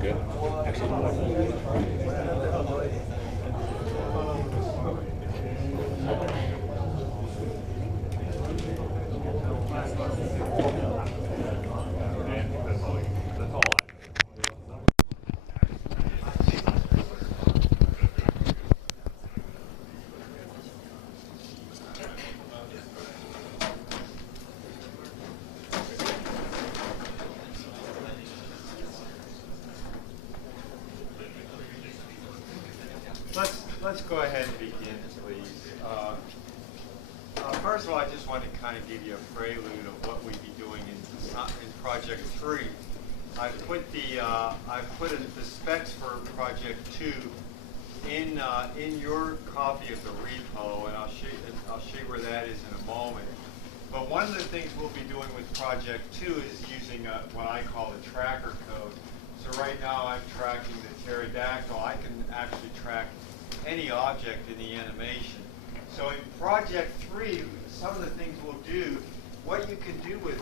good. Let's go ahead and begin, please. First of all, I just want to kind of give you a prelude of what we'd be doing in Project 3. I've put the specs for Project 2 in your copy of the repo, and I'll show you where that is in a moment. But one of the things we'll be doing with Project 2 is using what I call the tracker code. So right now I'm tracking the pterodactyl. I can actually track any object in the animation. So in Project 3, some of the things we'll do, what you can do with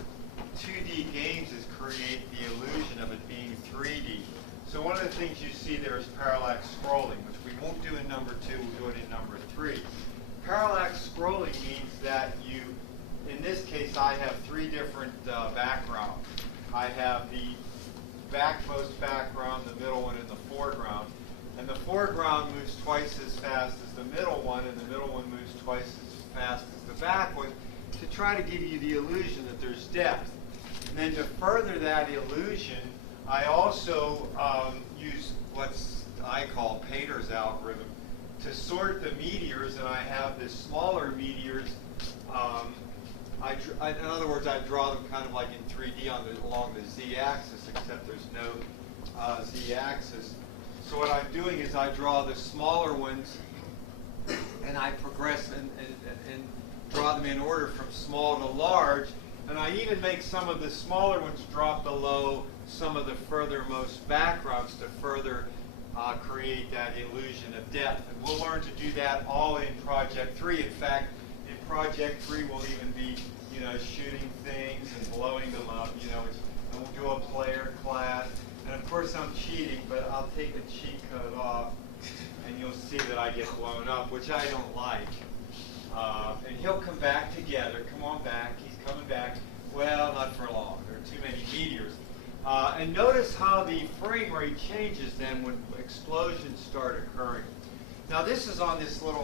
2D games is create the illusion of it being 3D. So one of the things you see there is parallax scrolling, which we won't do in number 2, we'll do it in number 3. Parallax scrolling means that you, in this case, I have 3 different backgrounds. I have the backmost background, the middle one, and the foreground. And the foreground moves twice as fast as the middle one, and the middle one moves twice as fast as the back one, to try to give you the illusion that there's depth. And then to further that illusion, I also use what I call Painter's algorithm to sort the meteors, and I have the smaller meteors. In other words, I draw them kind of like in 3D along the z-axis, except there's no z-axis. So what I'm doing is I draw the smaller ones, and I progress and draw them in order from small to large. And I even make some of the smaller ones drop below some of the furthermost backgrounds to further create that illusion of depth. And we'll learn to do that all in Project 3. In fact, in Project 3, we'll even be, shooting things and blowing them up. And we'll do a player class. And of course I'm cheating, but I'll take the cheat code off, and you'll see that I get blown up, which I don't like. And he'll come back together. Come on back. He's coming back. Well, not for long. There are too many meteors. And notice how the frame rate changes then when explosions start occurring. Now this is on this little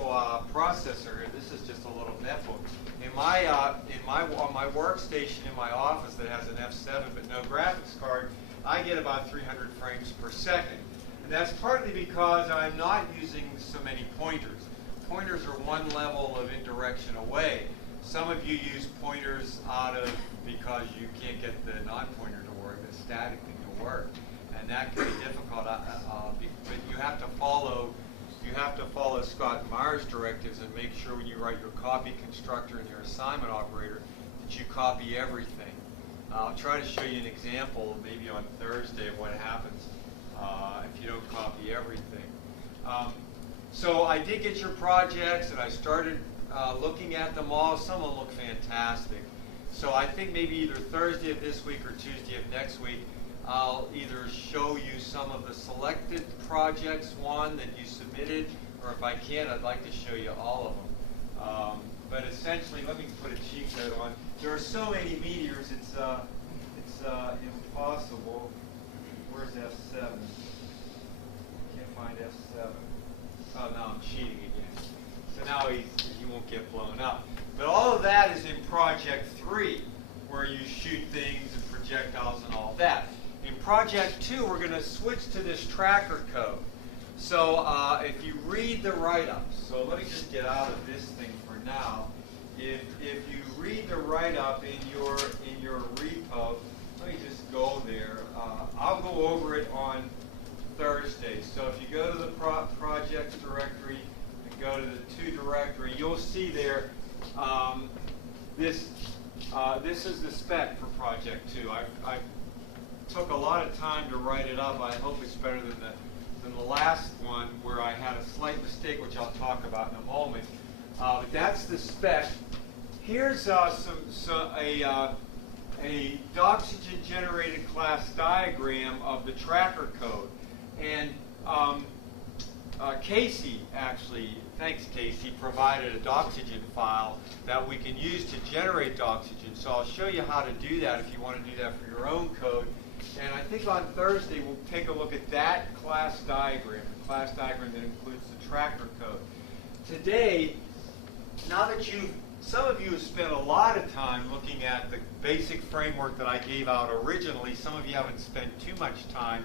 processor here. This is just a little netbook. On my workstation in my office that has an F7 but no graphics card, I get about 300 frames per second. And that's partly because I'm not using so many pointers. Pointers are one level of indirection away. Some of you use pointers because you can't get the non-pointer to work, the static thing to work. And that can be difficult. But you have to follow Scott Meyer's directives and make sure when you write your copy constructor and your assignment operator that you copy everything. I'll try to show you an example maybe on Thursday of what happens if you don't copy everything. So I did get your projects, and I started looking at them all. Some of them look fantastic. So I think maybe either Thursday of this week or Tuesday of next week, I'll either show you some of the selected projects, one that you submitted, or if I can, I'd like to show you all of them. But essentially, let me put a cheat code on. There are so many meteors, it's impossible. Where's F7? Can't find F7. Oh, now I'm cheating again. So now he won't get blown up. But all of that is in Project 3, where you shoot things and projectiles and all that. In Project 2, we're going to switch to this tracker code. So if you read the write-ups, so let me just get out of this thing for now. If you read the write-up in your repo, let me just go there. I'll go over it on Thursday. So if you go to the projects directory and go to the 2 directory, you'll see there this is the spec for Project 2. I took a lot of time to write it up. I hope it's better than the last one where I had a slight mistake, which I'll talk about in a moment. But that's the spec. Here's a a Doxygen generated class diagram of the tracker code. And Casey actually, thanks Casey, provided a Doxygen file that we can use to generate Doxygen. So I'll show you how to do that if you want to do that for your own code. And I think on Thursday we'll take a look at that class diagram, the class diagram that includes the tracker code. Today, now that some of you have spent a lot of time looking at the basic framework that I gave out originally. Some of you haven't spent too much time.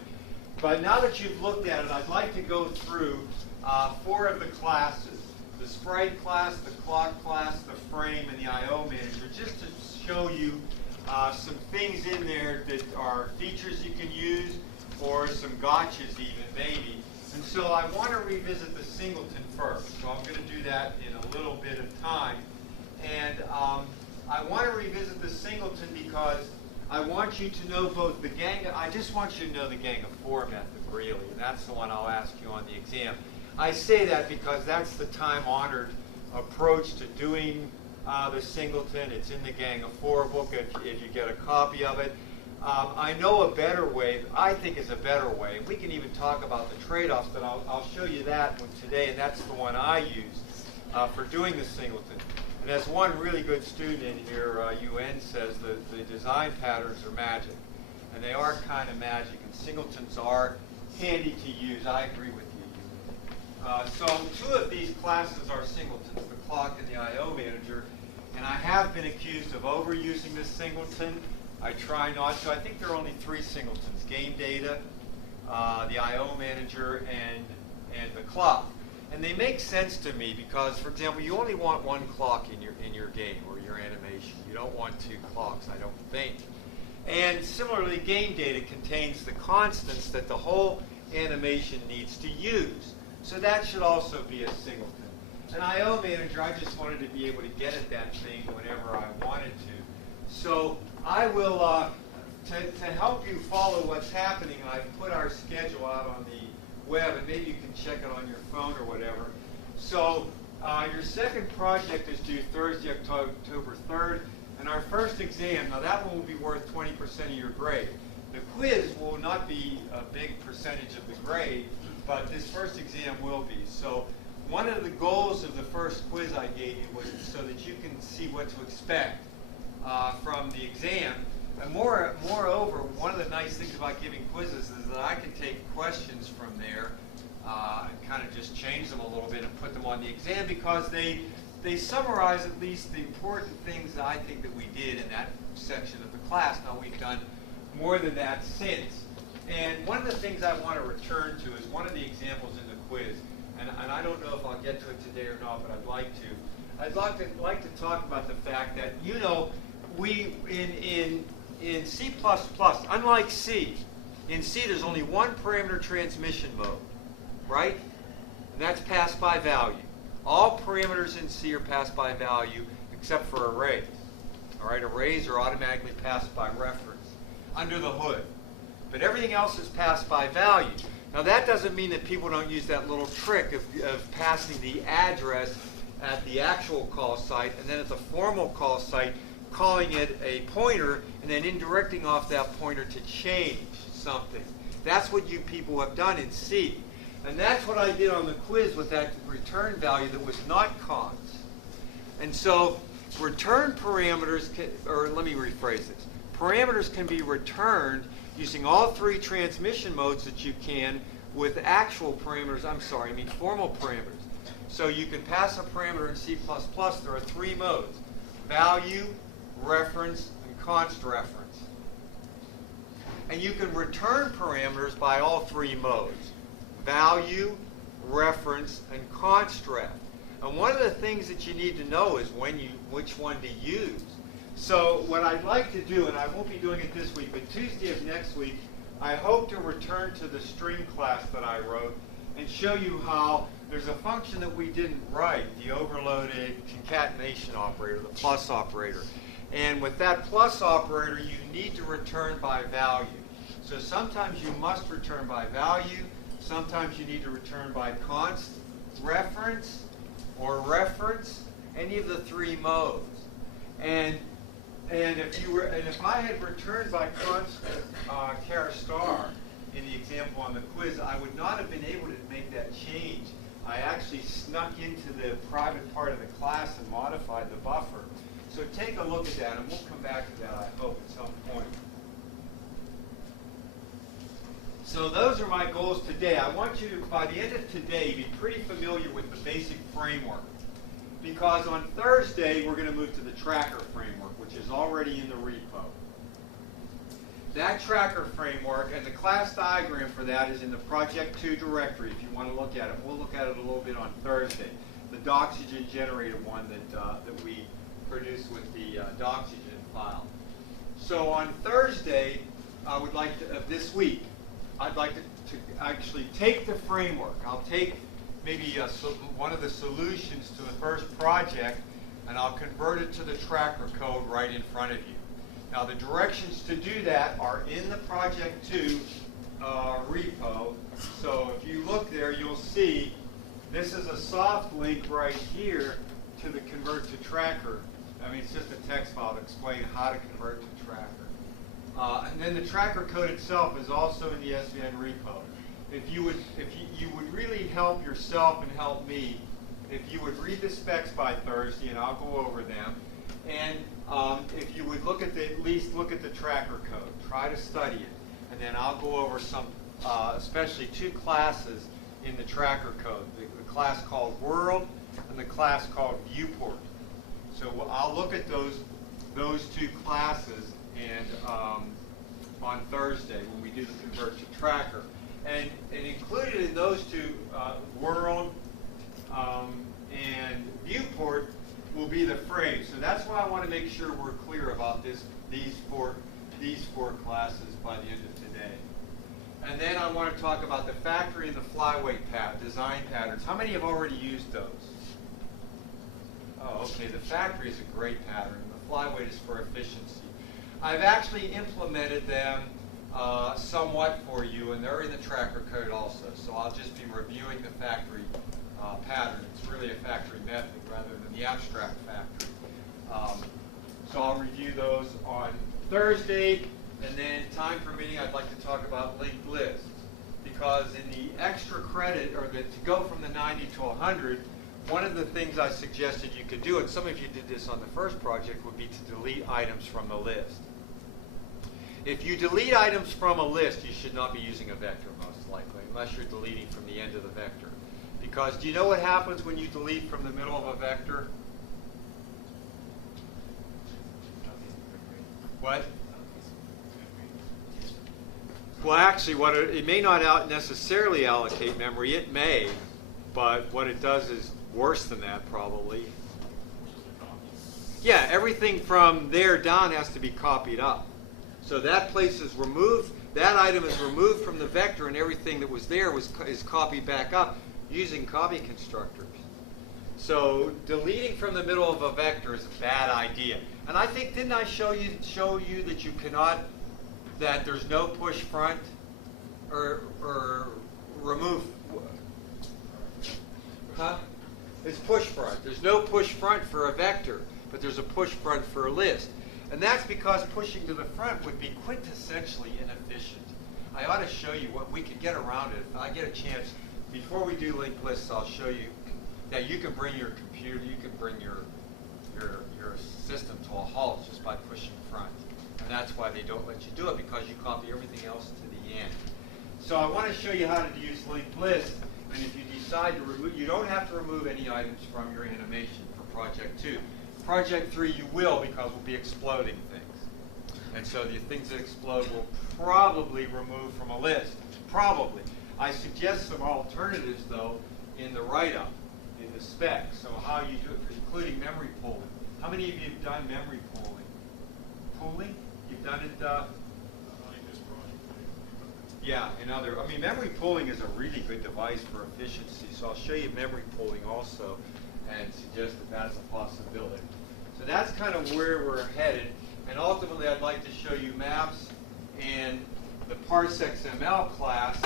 But now that you've looked at it, I'd like to go through 4 of the classes. The sprite class, the clock class, the frame, and the I/O manager, just to show you some things in there that are features you can use, or some gotchas even, maybe. And so I want to revisit the singleton first. So I'm going to do that in a little bit of time. And I want to revisit the singleton because I want you to know both the gang, I just want you to know the gang of 4 method, really, and that's the one I'll ask you on the exam. I say that because that's the time-honored approach to doing the singleton. It's in the gang of 4 book if you get a copy of it. I know a better way, I think is a better way. We can even talk about the trade-offs, but I'll show you that one today, and that's the one I use for doing the singleton. And as one really good student in here, UN says, the design patterns are magic. And they are kind of magic, and singletons are handy to use. I agree with you. So 2 of these classes are singletons, the clock and the I/O manager. And I have been accused of overusing this singleton. I try not to. I think there are only 3 singletons: game data, the I/O manager, and the clock. And they make sense to me because, for example, you only want 1 clock in your game or your animation. You don't want 2 clocks, I don't think. And similarly, game data contains the constants that the whole animation needs to use. So that should also be a singleton. An I/O manager, I just wanted to be able to get at that thing whenever I wanted to. So I will, to help you follow what's happening, I've put our schedule out on the web, and maybe you can check it on your phone or whatever. So your second project is due Thursday, October 3rd, and our first exam, now that one will be worth 20% of your grade. The quiz will not be a big percentage of the grade, but this first exam will be. So one of the goals of the first quiz I gave you was so that you can see what to expect from the exam. And moreover, one of the nice things about giving quizzes is that I can take questions from there and kind of just change them a little bit and put them on the exam because they summarize at least the important things that I think that we did in that section of the class. Now, we've done more than that since. And one of the things I want to return to is one of the examples in the quiz. And I don't know if I'll get to it today or not, but I'd like to. I'd like to talk about the fact that, you know, we, in C++, unlike C, in C there's only 1 parameter transmission mode, right? And that's passed by value. All parameters in C are passed by value except for arrays. All right, arrays are automatically passed by reference under the hood. But everything else is passed by value. Now that doesn't mean that people don't use that little trick of passing the address at the actual call site and then at the formal call site calling it a pointer and then indirecting off that pointer to change something. That's what you people have done in C. And that's what I did on the quiz with that return value that was not const. And so return parameters, or let me rephrase this. Parameters can be returned using all 3 transmission modes that you can with actual parameters, formal parameters. So you can pass a parameter in C++, there are 3 modes: value, reference, and const reference. And you can return parameters by all 3 modes: value, reference, and const ref. And one of the things that you need to know is which one to use. So what I'd like to do, and I won't be doing it this week, but Tuesday of next week, I hope to return to the string class that I wrote and show you how there's a function that we didn't write, the overloaded concatenation operator, the plus operator. And with that plus operator, you need to return by value. So sometimes you must return by value. Sometimes you need to return by const reference or reference, any of the 3 modes. And And if I had returned by constant char star in the example on the quiz, I would not have been able to make that change. I actually snuck into the private part of the class and modified the buffer. So take a look at that, and we'll come back to that, I hope, at some point. So those are my goals today. I want you to, by the end of today, be pretty familiar with the basic framework. Because on Thursday, we're going to move to the tracker framework, which is already in the repo. That tracker framework and the class diagram for that is in the Project 2 directory if you want to look at it. We'll look at it a little bit on Thursday. The Doxygen generator one that we produced with the Doxygen file. So on Thursday, I would like to, this week, I'd like to actually take the framework. I'll take maybe one of the solutions to the first project, and I'll convert it to the tracker code right in front of you. Now the directions to do that are in the Project 2 repo. So if you look there, you'll see this is a soft link right here to the convert to tracker. I mean, it's just a text file to explain how to convert to tracker. And then the tracker code itself is also in the SVN repo. You would really help yourself and help me if you would read the specs by Thursday, and I'll go over them. And if you would at least look at the tracker code, try to study it, and then I'll go over some, especially two classes in the tracker code: the class called World and the class called Viewport. So I'll look at those two classes and on Thursday when we do the convert to tracker. And included in those two, World and Viewport, will be the frame. So that's why I want to make sure we're clear about these four classes by the end of today. And then I want to talk about the factory and the flyweight design patterns. How many have already used those? Oh, okay. The factory is a great pattern. The flyweight is for efficiency. I've actually implemented them somewhat for you, and they're in the tracker code also. So I'll just be reviewing the factory pattern. It's really a factory method rather than the abstract factory. So I'll review those on Thursday, and then time permitting, I'd like to talk about linked lists. Because in the extra credit, or to go from the 90 to 100, one of the things I suggested you could do, and some of you did this on the first project, would be to delete items from the list. If you delete items from a list, you should not be using a vector, most likely, unless you're deleting from the end of the vector. Because do you know what happens when you delete from the middle of a vector? What? Well, actually, it may not necessarily allocate memory. It may, but what it does is worse than that, probably. Yeah, everything from there down has to be copied up. So that place is removed. That item is removed from the vector, and everything that was there is copied back up using copy constructors. So deleting from the middle of a vector is a bad idea. And I think, didn't I show you that you cannot, that there's no push front or remove? Huh? It's push front. There's no push front for a vector, but there's a push front for a list. And that's because pushing to the front would be quintessentially inefficient. I ought to show you what we could get around it. If I get a chance, before we do linked lists, I'll show you that you can bring your computer, you can bring your system to a halt just by pushing front. And that's why they don't let you do it, because you copy everything else to the end. So I want to show you how to use linked lists. And if you decide to remove, you don't have to remove any items from your animation for Project 2. Project 3 you will, because we'll be exploding things. And so the things that explode will probably remove from a list. Probably. I suggest some alternatives, though, in the write-up, in the spec. So how you do it, including memory pooling. How many of you have done memory pooling? Pooling? You've done it? Yeah, I mean, memory pooling is a really good device for efficiency. So I'll show you memory pooling also, and suggest that that's a possibility. So that's kind of where we're headed. And ultimately, I'd like to show you maps and the ParsXML class.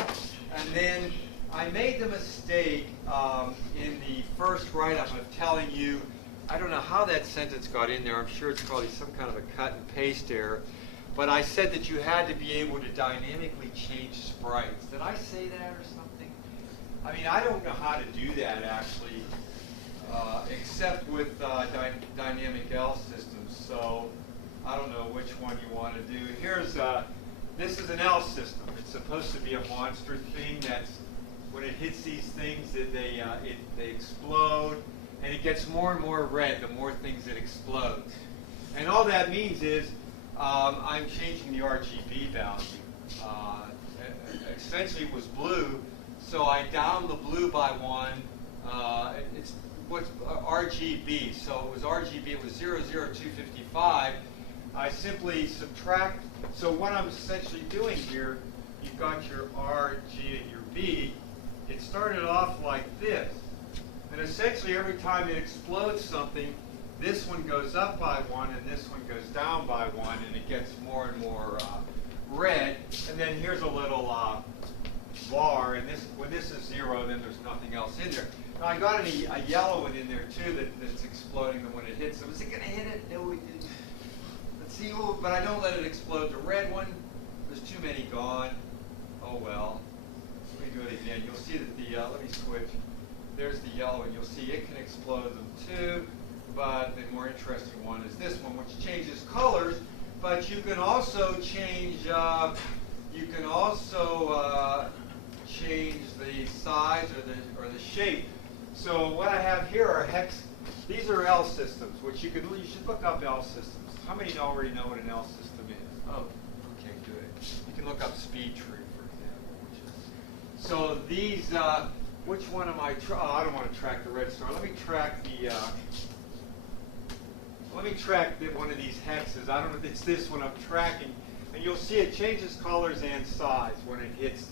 And then I made the mistake in the first write-up of telling you I don't know how that sentence got in there. I'm sure it's probably some kind of a cut and paste error. But I said that you had to be able to dynamically change sprites. Did I say that or something? I mean, I don't know how to do that actually, except with dynamic L systems. So I don't know which one you want to do. Here's this is an L system. It's supposed to be a monster thing that's when it hits these things that they explode, and it gets more and more red the more things it explodes. And all that means is I'm changing the RGB value. Essentially it was blue, so I down the blue by 1. It's what's RGB, so it was RGB, it was 00255. I simply subtract, so what I'm essentially doing here, you've got your R, G, and your B. It started off like this, and essentially every time it explodes something, this one goes up by 1 and this one goes down by 1, and it gets more and more red. And then here's a little bar, and when this is 0, then there's nothing else in there. Now I got a yellow one in there too that's exploding when it hits. So is it going to hit it? No, it didn't. Let's see. Oh, but I don't let it explode. The red one, there's too many gone. Oh well. Let me do it again. You'll see that the let me switch. There's the yellow, and you'll see it can explode them too. But the more interesting one is this one, which changes colors. But you can also change. You can also change the size or the shape. So what I have here are hex. These are L systems, which you should look up L systems. How many already know what an L system is? Oh, okay, good. You can look up speed tree, for example. So these. Which one am I? Oh, I don't want to track the red star. Let me track the. Let me track one of these hexes. I don't know if it's this one I'm tracking. And you'll see it changes colors and size when it hits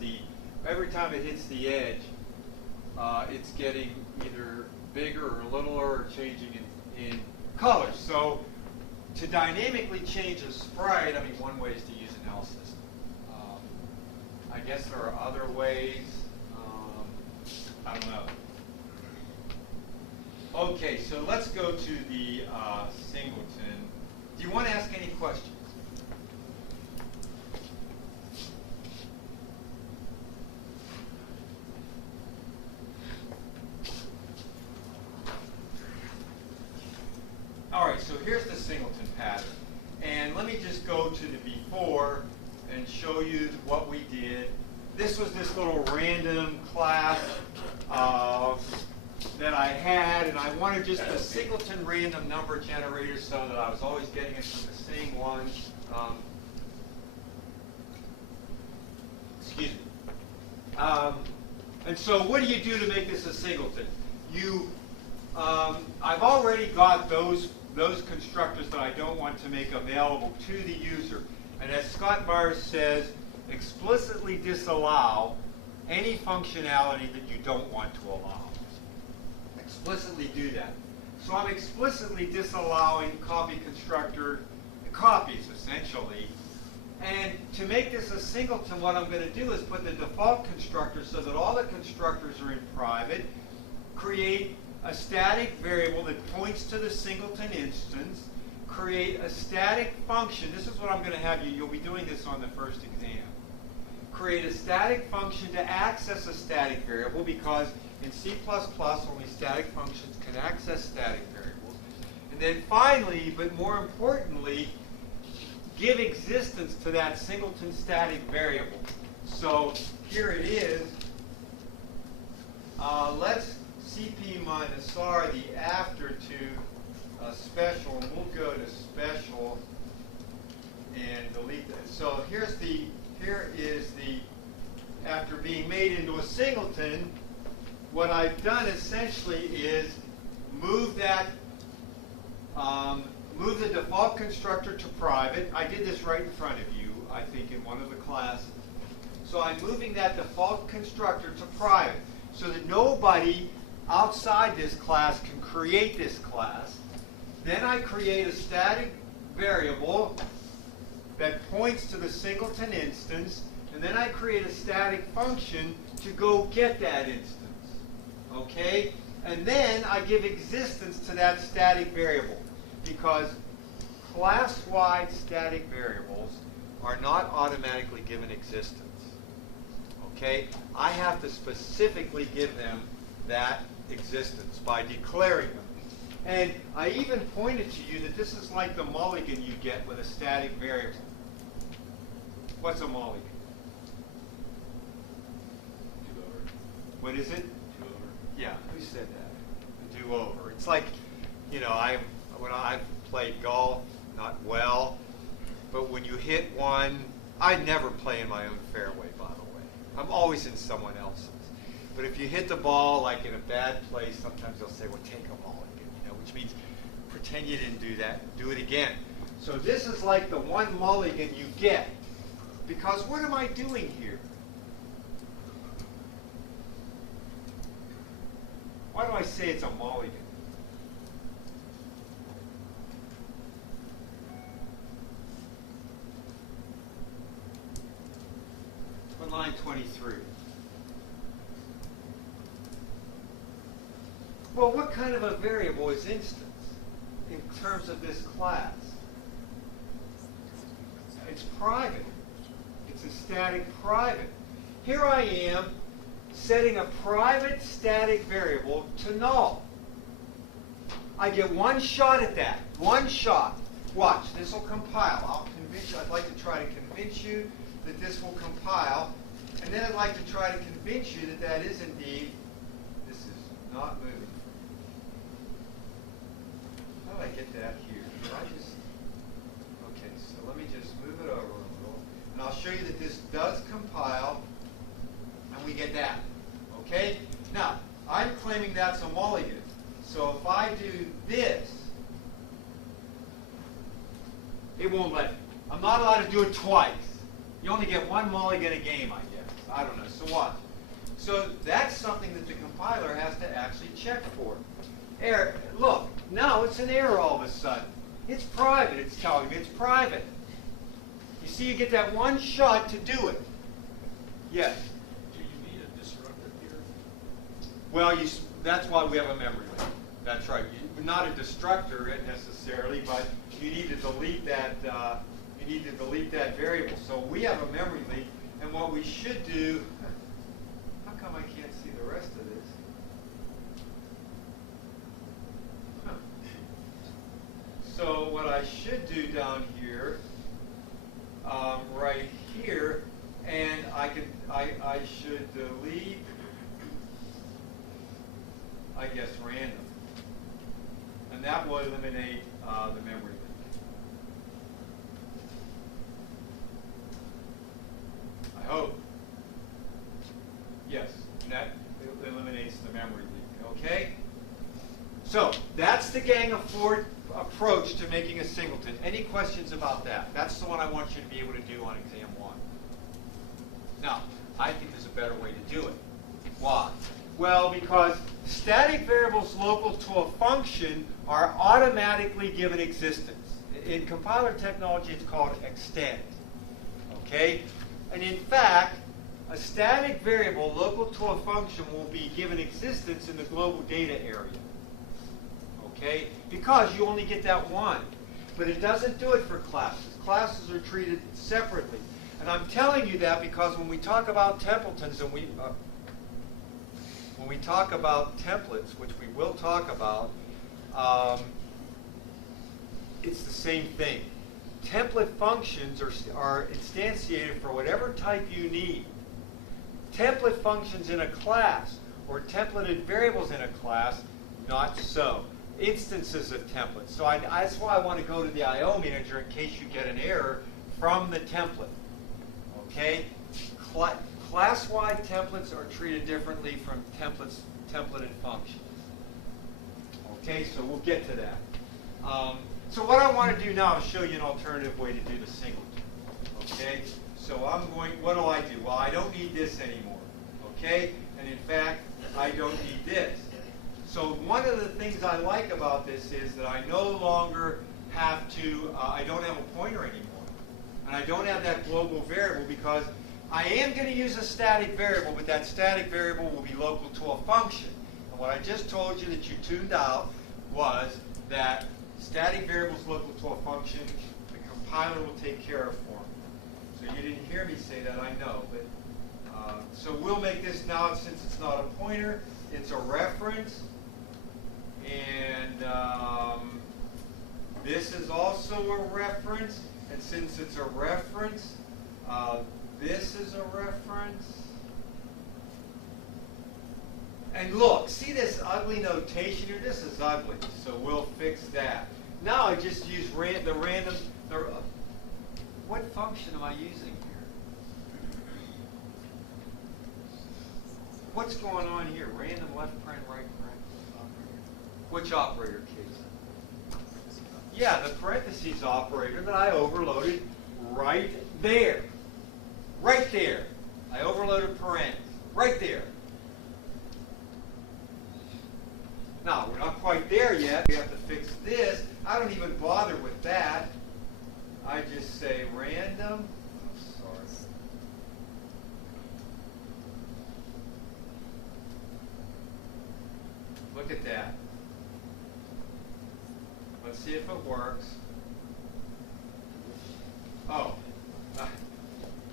every time it hits the edge, it's getting either bigger or littler or changing in colors. So to dynamically change a sprite, I mean, one way is to use an L system. I guess there are other ways. I don't know. Okay, so let's go to the singleton. Do you want to ask any questions? All right, so here's the singleton pattern. And let me just go to the before and show you what we did. This was this little random class that I had, and I wanted just a singleton random number generator so that I was always getting it from the same one. Excuse me. And so what do you do to make this a singleton? I've already got those constructors that I don't want to make available to the user. And as Scott Myers says, explicitly disallow any functionality that you don't want to allow. Explicitly do that. So I'm explicitly disallowing copy constructor copies, essentially. And to make this a singleton, what I'm going to do is put the default constructor so that all the constructors are in private, create a static variable that points to the singleton instance, create a static function. This is what I'm going to have you. You'll be doing this on the first exam. Create a static function to access a static variable, because in C++ only static functions can access static variables. And then finally, but more importantly, give existence to that singleton static variable. So here it is. Let's CP minus R the after to special, and we'll go to special and delete that. So here is the, after being made into a singleton, what I've done essentially is move that, move the default constructor to private. I did this right in front of you, I think, in one of the classes. So I'm moving that default constructor to private so that nobody outside this class can create this class. Then I create a static variable that points to the singleton instance, and then I create a static function to go get that instance. Okay? And then I give existence to that static variable, because class-wide static variables are not automatically given existence. Okay? I have to specifically give them that existence by declaring them. And I even pointed to you that this is like the mulligan you get with a static variable. What's a mulligan? Do-over. What is it? Do-over. Yeah, who said that? A do-over. It's like, you know, when I've played golf, not well, but when you hit one, I never play in my own fairway, by the way. I'm always in someone else's. But if you hit the ball like in a bad place, sometimes they'll say, well, take a mulligan, you know, which means pretend you didn't do that, do it again. So this is like the one mulligan you get. Because what am I doing here? Why do I say it's a mulligan? On line 23. Well, what kind of a variable is instance in terms of this class? It's private. It's a static private. Here I am setting a private static variable to null. I get one shot at that. One shot. Watch, this will compile. I'll convince you. I'd like to try to convince you that this will compile. And then I'd like to try to convince you that that is indeed, this is not moving. How did I get that here? Did I just, okay, so let me just move it over a little. And I'll show you that this does compile, and we get that. Okay? Now, I'm claiming that's a mulligan. So if I do this, it won't let me. I'm not allowed to do it twice. You only get one mulligan a game, I guess. I don't know. So watch. So that's something that the compiler has to actually check for. Error. Look, now it's an error all of a sudden. It's private, it's telling me it's private. You see, you get that one shot to do it. Yes? Do you need a disruptor here? Well, that's why we have a memory link. That's right. Not a destructor necessarily, but you need to delete that. You need to delete that variable. So we have a memory leak, and what we should do. How come I can't see the rest of this? Huh. So what I should do down here, right here, and I should delete, I guess, random. And that will eliminate the memory leak. I hope. Yes, that eliminates the memory leak. Okay? So that's the gang of four approach to making a singleton. Any questions about that? That's the one I want you to be able to do on exam 1. Now, I think there's a better way to do it. Why? Well, because static variables local to a function are automatically given existence. In compiler technology, it's called extend. Okay? And in fact, a static variable local to a function will be given existence in the global data area. Okay? Because you only get that one. But it doesn't do it for classes. Classes are treated separately. And I'm telling you that because when we talk about templetons and when we talk about templates, which we will talk about, it's the same thing. Template functions are instantiated for whatever type you need. Template functions in a class or templated variables in a class, not so. Instances of templates. So that's why I want to go to the I/O manager in case you get an error from the template. Okay? Class-wide templates are treated differently from templated functions. Okay, so we'll get to that. So what I want to do now is show you an alternative way to do the singleton. Okay, so what do I do? Well, I don't need this anymore. Okay, and in fact, I don't need this. So one of the things I like about this is that I no longer have to, I don't have a pointer anymore. And I don't have that global variable because I am going to use a static variable, but that static variable will be local to a function. And what I just told you that you tuned out was that static variables local to a function, the compiler will take care of for me. So you didn't hear me say that, I know. But so we'll make this now, since it's not a pointer, it's a reference. And this is also a reference. And since it's a reference, this is a reference. And look, see this ugly notation here? This is ugly, so we'll fix that. Now I just use the random. What function am I using here? What's going on here? Random left paren, right paren? Which operator case? Yeah, the parentheses operator that I overloaded right there. Right there. I overloaded paren. Right there. Now, we're not quite there yet. We have to fix this. I don't even bother with that. I just say random. Oh, sorry. Look at that. Let's see if it works. Oh.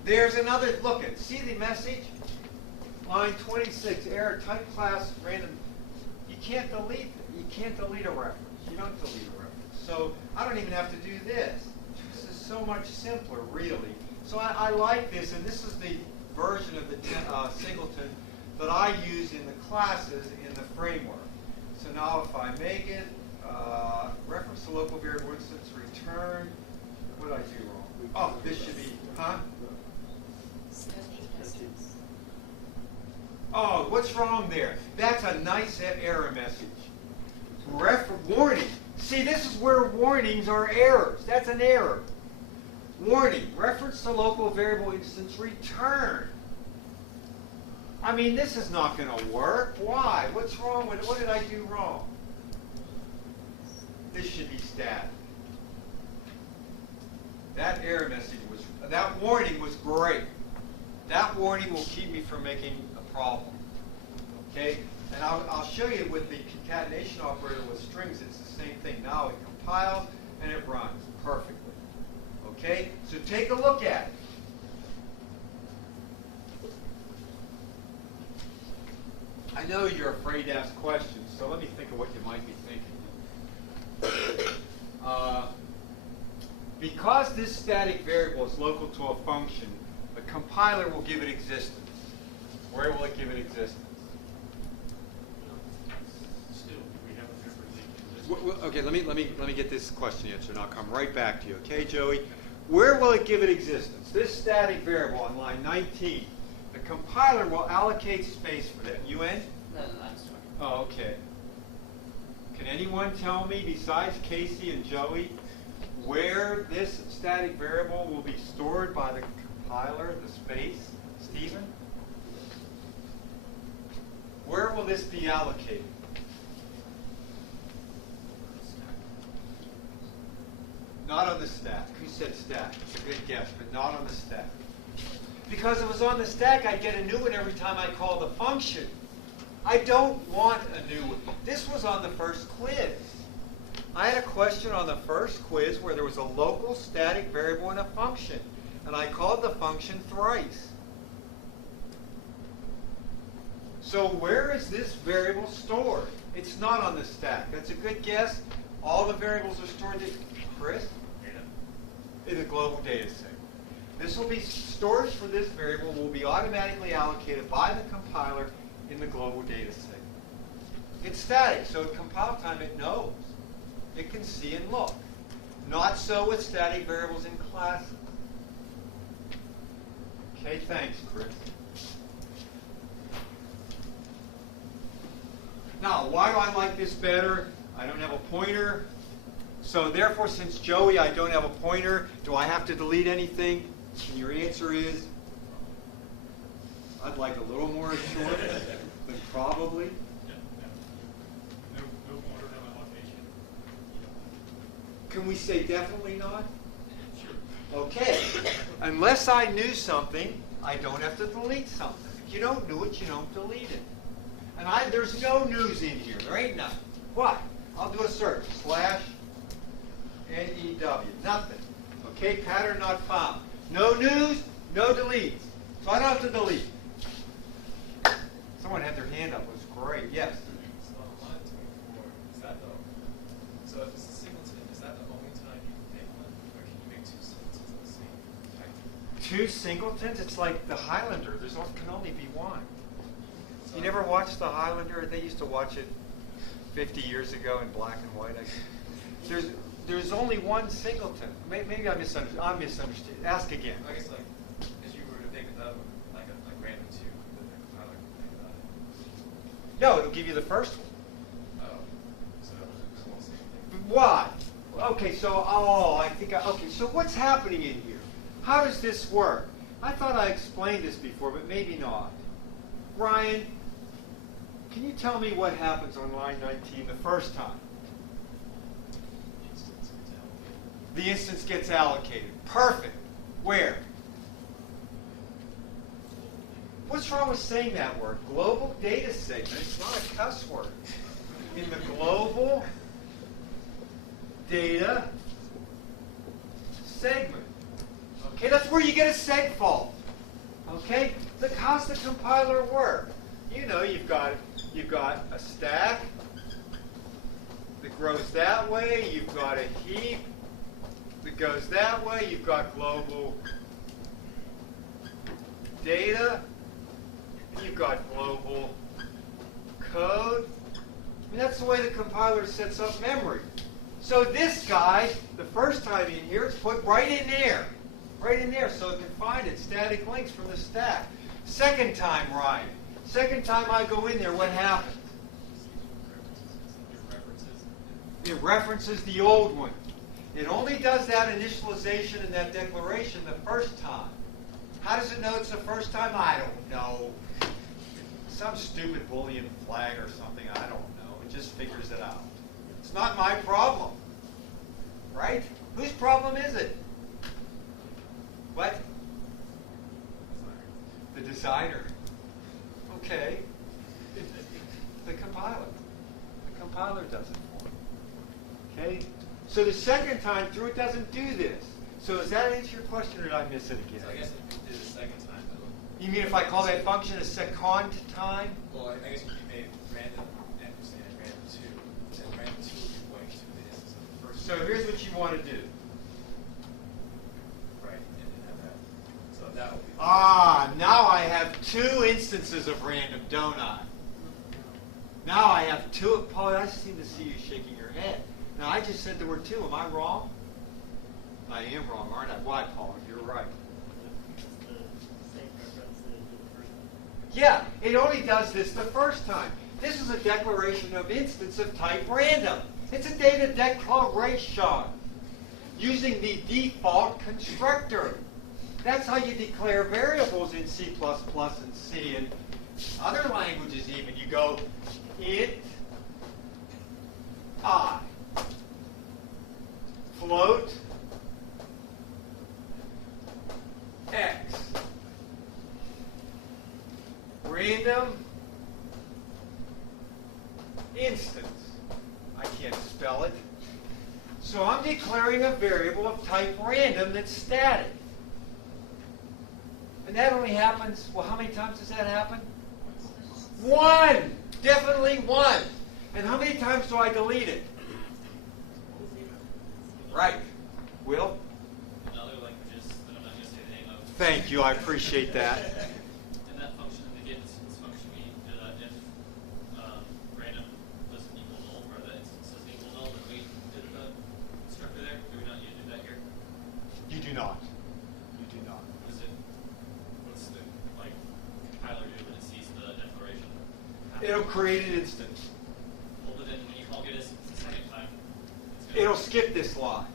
There's another. Look at. See the message? Line 26, error, type class, random. You can't delete a reference. You don't delete a reference. So I don't even have to do this. This is so much simpler, really. So I like this, and this is the version of the singleton that I use in the classes in the framework. So now if I make it reference to local variable instance return, what did I do wrong? Oh, this should be, huh? Oh, what's wrong there? That's a nice error message. Warning. See, this is where warnings are errors. That's an error. Warning. Reference to local variable instance return. I mean, this is not going to work. Why? What's wrong with it? What did I do wrong? This should be static. That error message was, that warning was great. That warning will keep me from making a problem. Okay? And I'll show you with the concatenation operator with strings, it's the same thing. Now it compiles and it runs perfectly. Okay? So take a look at it. I know you're afraid to ask questions, so let me think of what you might be thinking. Because this static variable is local to a function, the compiler will give it existence. Where will it give it existence? Still, we haven't ever linked this. Okay, let me get this question answered, and I'll come right back to you. Okay, Joey? Where will it give it existence? This static variable on line 19. The compiler will allocate space for that. You in? No, I'm sorry. Oh, okay. Can anyone tell me, besides Casey and Joey, where this static variable will be stored by the compiler, the space? Stephen? Where will this be allocated? Not on the stack. Who said stack? It's a good guess, but not on the stack. Because if it was on the stack, I'd get a new one every time I call the function. I don't want a new one. This was on the first quiz. I had a question on the first quiz where there was a local static variable in a function, and I called the function thrice. So where is this variable stored? It's not on the stack. That's a good guess. All the variables are stored in, Chris? In the global data set. This will be, storage for this variable will be automatically allocated by the compiler in the global data set. It's static, so at compile time it knows. It can see and look. Not so with static variables in classes. Okay, thanks, Chris. Now, why do I like this better? I don't have a pointer. So therefore, since Joey, I don't have a pointer, do I have to delete anything? And your answer is, I'd like a little more assurance, but probably. No pointer, no allocation. Can we say definitely not? Sure. Okay. Unless I knew something, I don't have to delete something. If you don't know it, you don't delete it. And there's no news in here. There ain't nothing. What? I'll do a search. /NEW. Nothing. Okay, pattern not found. No news, no deletes. So I don't have to delete. Someone had their hand up. It was great. Yes? So on line 24, is that so if it's a singleton, is that the only time you can make one? Or can you make two singletons of the same type? Two singletons? It's like the Highlander. Can only be one. So You never watched the Highlander? They used to watch it 50 years ago in black and white. There's only one singleton. Maybe I misunderstood. I'm misunderstood. Ask again. I guess like, if you were to pick it up like random two, then the compiler can think about it. No, it'll give you the first one. Oh, so it's the same thing. Why? Okay, so, okay, so what's happening in here? How does this work? I thought I explained this before, but maybe not. Ryan, can you tell me what happens on line 19 the first time? The instance gets allocated. Perfect. Where? What's wrong with saying that word? Global data segment. It's not a cuss word. In the global data segment. Okay, that's where you get a seg fault. Okay? Look, how's the compiler work? You know, you've got a stack that grows that way. You've got a heap that goes that way. You've got global data. You've got global code. I mean, that's the way the compiler sets up memory. So this guy, the first time in here, it's put right in there. Right in there so it can find it. Static links from the stack. Second time, Ryan. Second time I go in there, what happens? It references the old one. It only does that initialization and that declaration the first time. How does it know it's the first time? I don't know. Some stupid Boolean flag or something, I don't know. It just figures it out. It's not my problem. Right? Whose problem is it? What? The designer. Okay. The compiler. The compiler does it for me. Okay? So the second time through, it doesn't do this. So does that answer your question, or did I miss it again? So I guess if you did the second time, You mean if I call that function a second time? well, I guess if you made random ampersand and random two, then random two would be pointing to the instance of the first. So here's what you want to do. Right, and then have that. So that would be. Now I have two instances of random, don't I? Now I have two. Paul, I seem to see you shaking your head. Now I just said there were two. Am I wrong? I am wrong, aren't I? Why, Paul? You're right. Yeah, it only does this the first time. This is a declaration of instance of type random. It's a data declaration using the default constructor. That's how you declare variables in C++ and C and other languages even. You go int I, float x, random instance. I can't spell it. So I'm declaring a variable of type random that's static. And that only happens, well, how many times does that happen? One! Definitely one. And how many times do I delete it? Right. Will? In other languages that I'm not going to say the name of. Thank you. I appreciate that. In that function, in the get instance function, we if random doesn't equal null, or the instance doesn't equal null, then we did the constructor there. Do we not need to do that here? You do not. You do not. What's the compiler do when it sees the declaration? It'll create an instance. Well, but then when you call get instance the second time, It'll skip this line.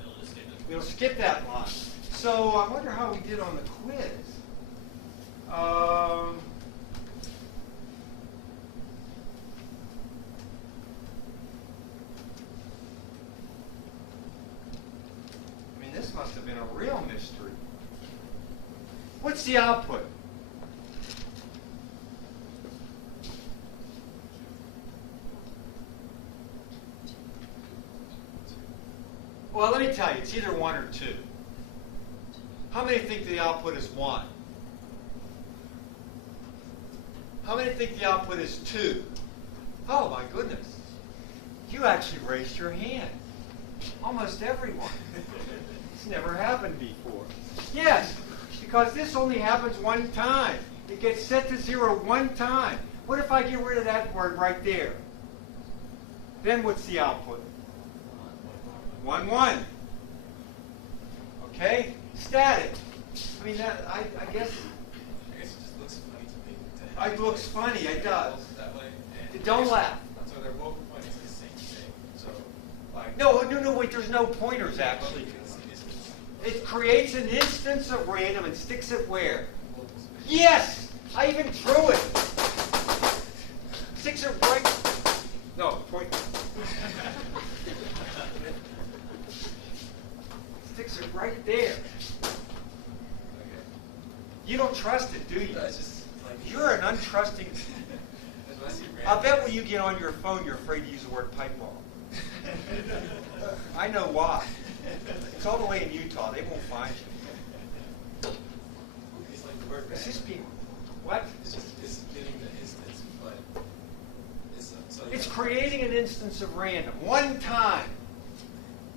it'll just skip it. It'll skip that line. So I wonder how we did on the quiz. I mean, this must have been a real mystery. What's the output? Well, let me tell you, it's either 1 or 2. How many think the output is 1? How many think the output is 2? Oh my goodness. You actually raised your hand. Almost everyone. It's never happened before. Yes, because this only happens one time. It gets set to 0 one time. What if I get rid of that word right there? Then what's the output? 1, 1. Okay? Static. I mean, that, I guess I guess it just looks funny to me. To have it looks funny. It does. that way. And Don't laugh. So their vocal point is the same thing. So, like. No, wait, there's no pointers, actually. It creates an instance of random and sticks it where? Yes! I even drew it. Sticks it right. No, point. Sticks it right there. You don't trust it, do you? It's just like. You're an untrusting. When I see I'll bet when you get on your phone, you're afraid to use the word pipe bomb. I know why. It's all the way in Utah. They won't find you. It's like the word Is this random. people? What? It's just it's getting the instance, but it's so It's creating an instance of random. One time.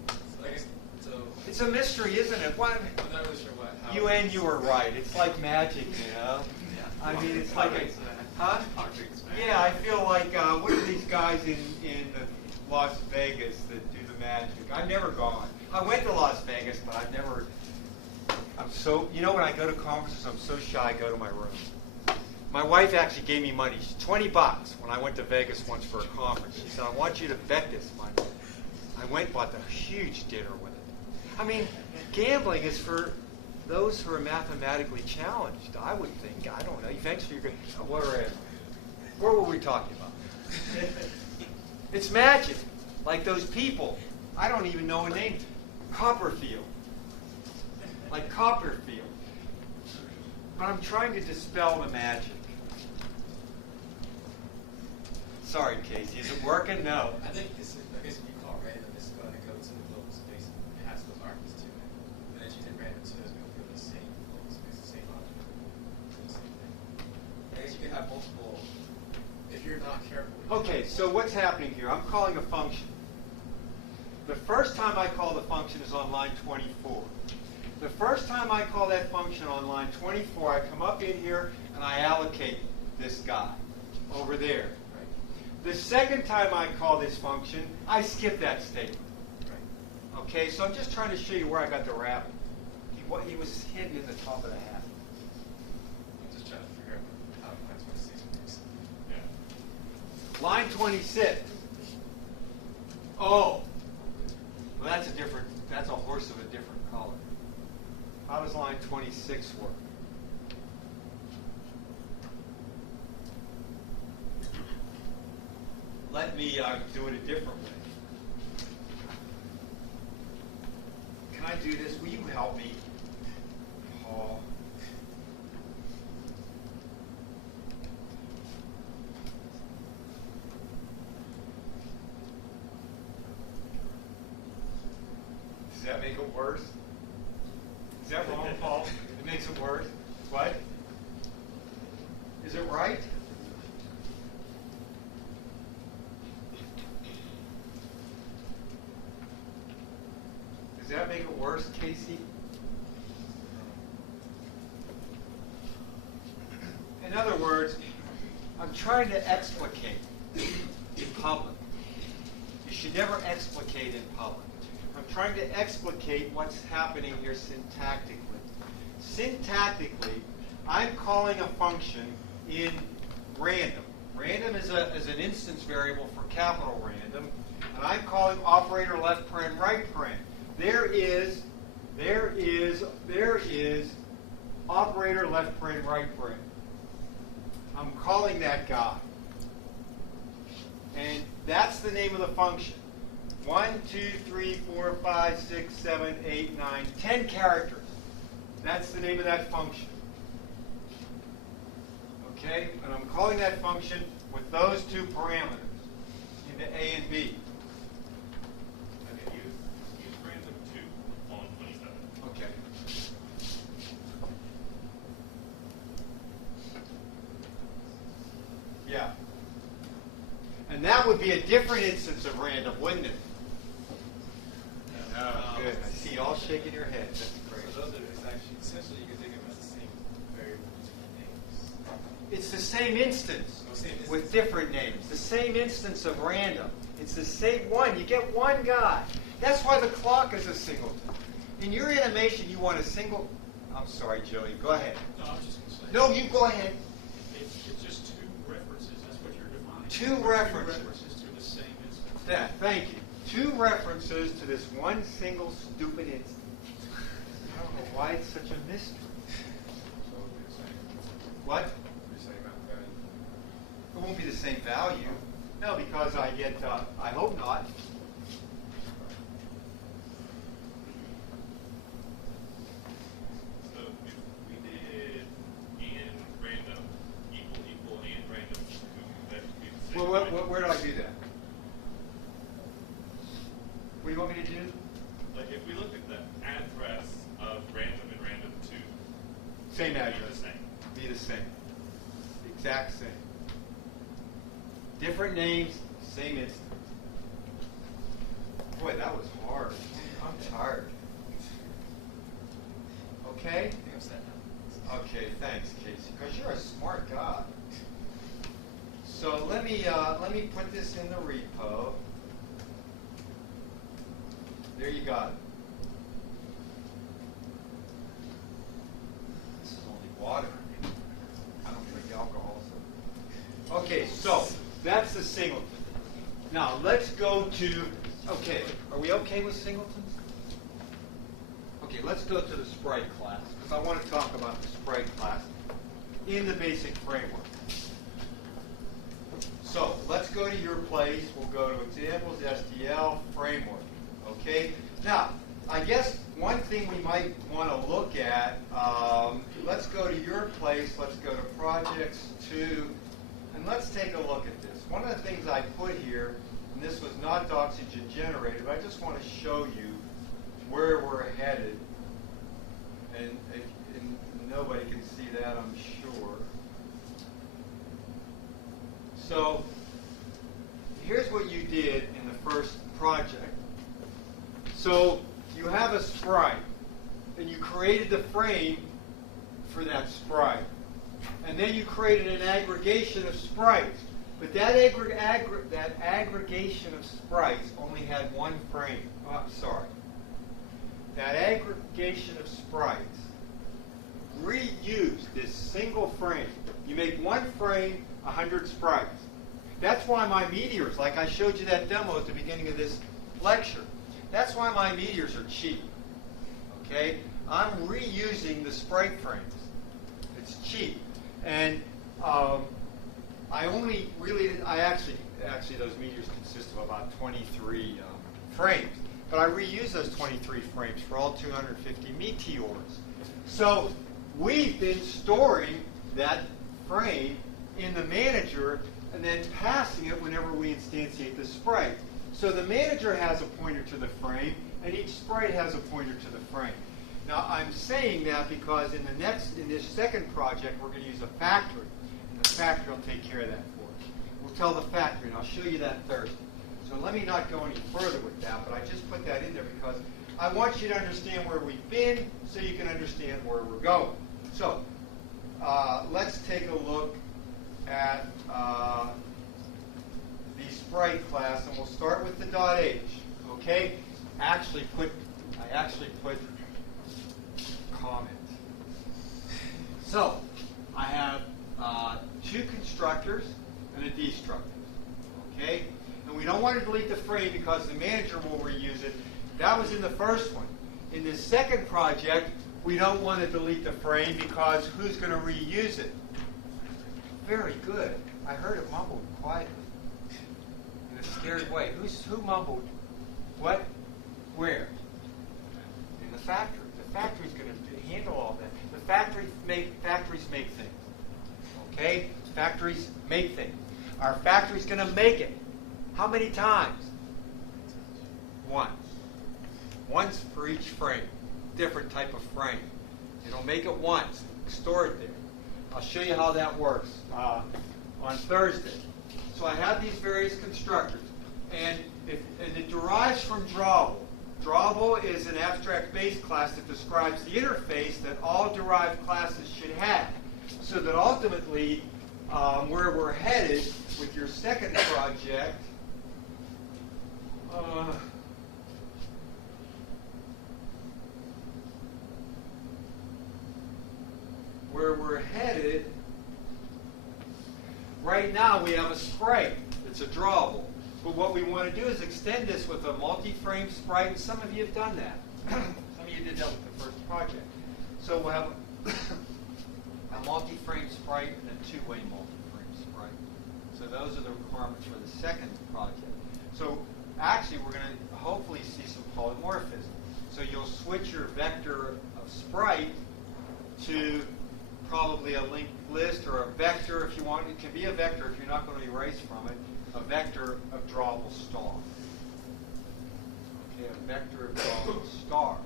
So I guess so. It's a mystery, isn't it? What? I'm not really sure what. How You were right. It's like magic, you know? Yeah. I mean, it's like a... Huh? Yeah, I feel like, what are these guys in Las Vegas that do the magic? I've never gone. I went to Las Vegas, but I've never... I'm so... You know, when I go to conferences, I'm so shy I go to my room. My wife actually gave me money, $20, when I went to Vegas once for a conference. She said, I want you to bet this money. I went and bought a huge dinner with it. I mean, gambling is for those who are mathematically challenged, I would think. I don't know. Eventually you're going to... What were we talking about? It's magic. Like those people. I don't even know a name. Copperfield. Like Copperfield. But I'm trying to dispel the magic. Sorry, Casey. Is it working? No. I think this is, I guess if you call random, it's going to go to the global space. It has those arguments to it. And as you hit random 2, it's going to go to the same global space, the same object. The same thing. I guess you can have multiple, if you're not careful. Okay, so what's happening here? I'm calling a function. The first time I call the function is on line 24. The first time I call that function on line 24, I come up in here and I allocate this guy over there. The second time I call this function, I skip that statement. Right. Okay, so I'm just trying to show you where I got the rabbit. He was hidden in the top of the hat. I'm just trying to figure out how line 26 works. Yeah. Line 26. Oh, well, that's a horse of a different color. How does line 26 work? Let me do it a different way. Can I do this? Will you help me, Paul? Does that make it worse? Is that wrong, Paul? It makes it worse? What? Is it right? Does that make it worse, Casey? In other words, I'm trying to explicate in public. You should never explicate in public. I'm trying to explicate what's happening here syntactically. Syntactically, I'm calling a function in random. Random is an instance variable for capital random, and I'm calling operator left paren right paren. There is operator left paren right paren. I'm calling that guy. And that's the name of the function. 1, 2, 3, 4, 5, 6, 7, 8, 9, 10 characters. That's the name of that function. Okay? And I'm calling that function with those two parameters into A and B. And then use random Yeah. And that would be a different instance of random, wouldn't it? Oh, good. I see you all shaking your head. That's great. So those are actually, essentially, you can think of them as the same variable with different names. It's the same instance Oh, same instance. with different names. The same instance of random. It's the same one. You get one guy. That's why the clock is a singleton. In your animation, you want a single. I'm sorry, Joey. Go ahead. No, I was just going to say. No, you go ahead. It's just two references. That's what you're defining. Two references. Two references to the same instance. That. Thank you. Two references to this one single stupid instance. I don't know why it's such a mystery. So it'll be the same. What? It'll be the same amount of value. It won't be the same value. No, because I get. I hope not. So if we did and random equal and random, that would be the same. Well, where did I do that? What do you want me to do? Like if we look at the address of random and random 2, Same it'd address. be the same. Be the same. The exact same. Different names, same instance. Boy, that was hard. I'm tired. Okay? I think I'm set now. Okay, thanks, Casey, because you're a smart guy. So let me put this in the repo. There you got it. This is only water. I don't drink alcohol. So. Okay, so that's the singleton. Now let's go to. Okay, are we okay with singletons? Okay, let's go to the sprite class, because I want to talk about the sprite class in the basic framework. So let's go to your place. We'll go to examples, STL, framework. Okay? Now, I guess one thing we might want to look at, let's go to your place, let's go to projects 2, and let's take a look at this. One of the things I put here, and this was not oxygen generated, but I just want to show you where we're headed. And nobody can see that, I'm sure. So here's what you did in the first project. So you have a sprite, and you created the frame for that sprite. And then you created an aggregation of sprites. But that aggregation of sprites only had one frame. Oh, I'm sorry. That aggregation of sprites reused this single frame. You make one frame, 100 sprites. That's why my meteors, like I showed you that demo at the beginning of this lecture, that's why my meteors are cheap. Okay? I'm reusing the sprite frames. It's cheap. And actually those meteors consist of about 23 frames. But I reuse those 23 frames for all 250 meteors. So we've been storing that frame in the manager and then passing it whenever we instantiate the sprite. So the manager has a pointer to the frame, and each sprite has a pointer to the frame. Now I'm saying that because in this second project we're going to use a factory, and the factory will take care of that for us. We'll tell the factory, and I'll show you that Thursday. So let me not go any further with that, but I just put that in there because I want you to understand where we've been so you can understand where we're going. So let's take a look at the sprite class, and we'll start with the .h. Okay? I actually put comment. So I have two constructors and a destructor. Okay? And we don't want to delete the frame because the manager will reuse it. That was in the first one. In the second project, we don't want to delete the frame because who's going to reuse it? Very good. I heard it mumbled quietly in a scared way. Who mumbled? What? Where? In the factory. The factory's going to handle all that. The factories make things. Okay? Factories make things. Our factory's going to make it. How many times? Once. Once for each frame. Different type of frame. It'll make it once. Store it there. I'll show you how that works on Thursday. So I have these various constructors, and it derives from drawable. Drawable is an abstract base class that describes the interface that all derived classes should have, so that ultimately, where we're headed with your second project, where we're headed, right now we have a sprite. It's a drawable. But what we want to do is extend this with a multi-frame sprite, and some of you have done that. Some of you did that with the first project. So we'll have a multi-frame sprite and a two-way multi-frame sprite. So those are the requirements for the second project. So actually we're going to hopefully see some polymorphism. So you'll switch your vector of sprite to probably a linked list or a vector if you want. It can be a vector if you're not going to erase from it. A vector of drawable star. Okay, a vector of drawable star.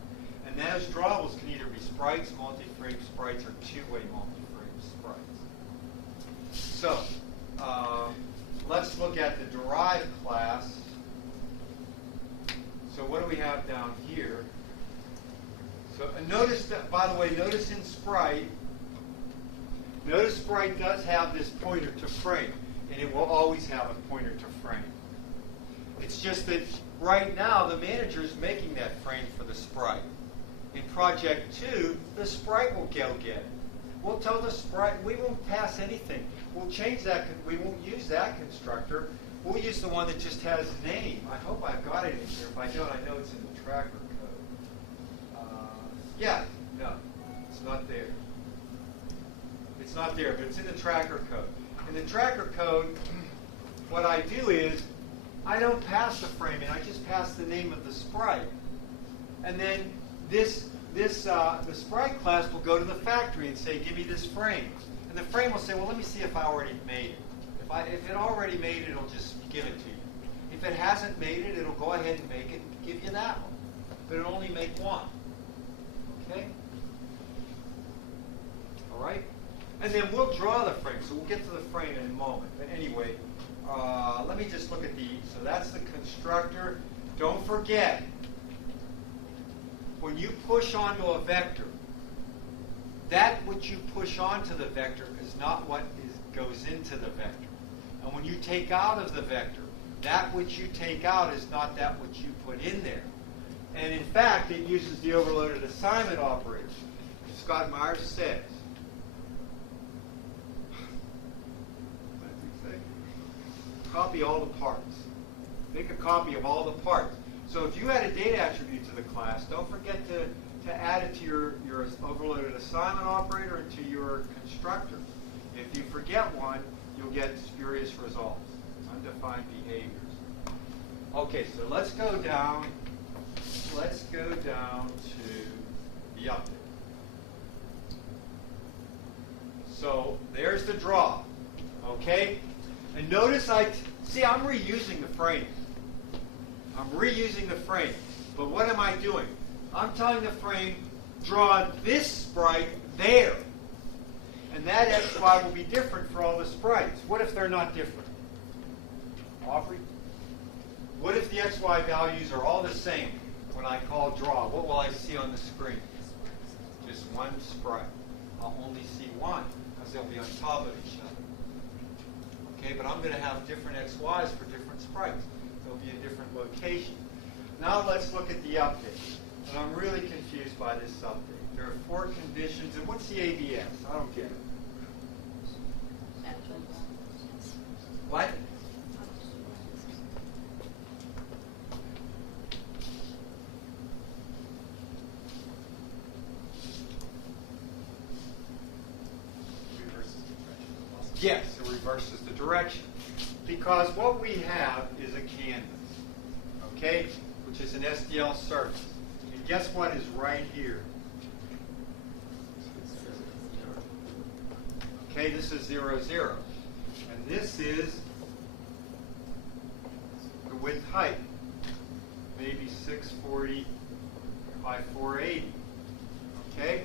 And those drawables can either be sprites, multi-frame sprites, or two-way multi-frame sprites. So, let's look at the derived class. So what do we have down here? So notice that, by the way, notice in sprite, notice sprite does have this pointer to frame. And it will always have a pointer to frame. It's just that right now the manager is making that frame for the sprite. In project 2, the sprite will go get it. We'll tell the sprite we won't pass anything. We'll change that. We won't use that constructor. We'll use the one that just has name. I hope I've got it in here. If I don't, I know it's in the tracker code. Yeah, no, it's not there. It's not there, but it's in the tracker code. In the tracker code, what I do is I don't pass the frame in. I just pass the name of the sprite, and then the sprite class will go to the factory and say, "Give me this frame," and the frame will say, "Well, let me see if I already made it. If it already made it, it'll just give it to you. If it hasn't made it, it'll go ahead and make it and give you that one, but it'll only make one." Okay. All right. And then we'll draw the frame, so we'll get to the frame in a moment. But anyway, let me just look at so that's the constructor. Don't forget, when you push onto a vector, that which you push onto the vector is not what goes into the vector. And when you take out of the vector, that which you take out is not that which you put in there. And in fact, it uses the overloaded assignment operator. Scott Myers says, copy all the parts. Make a copy of all the parts. So if you add a data attribute to the class, don't forget to add it to your overloaded assignment operator and to your constructor. If you forget one, you'll get spurious results, undefined behaviors. Okay, so let's go down to the update. So there's the draw. Okay? And notice I'm reusing the frame. I'm reusing the frame. But what am I doing? I'm telling the frame, draw this sprite there. And that XY will be different for all the sprites. What if they're not different? Aubrey? What if the XY values are all the same when I call draw? What will I see on the screen? Just one sprite. I'll only see one because they'll be on top of each other. Okay, but I'm going to have different XYs for different sprites. They'll be in different locations. Now let's look at the update. And I'm really confused by this update. There are 4 conditions. And what's the ABS? I don't get it. What? Yes, it reverses the direction. Because what we have is a canvas, okay, which is an SDL surface. And guess what is right here? Okay, this is 0, 0. And this is the width height, maybe 640 by 480. Okay?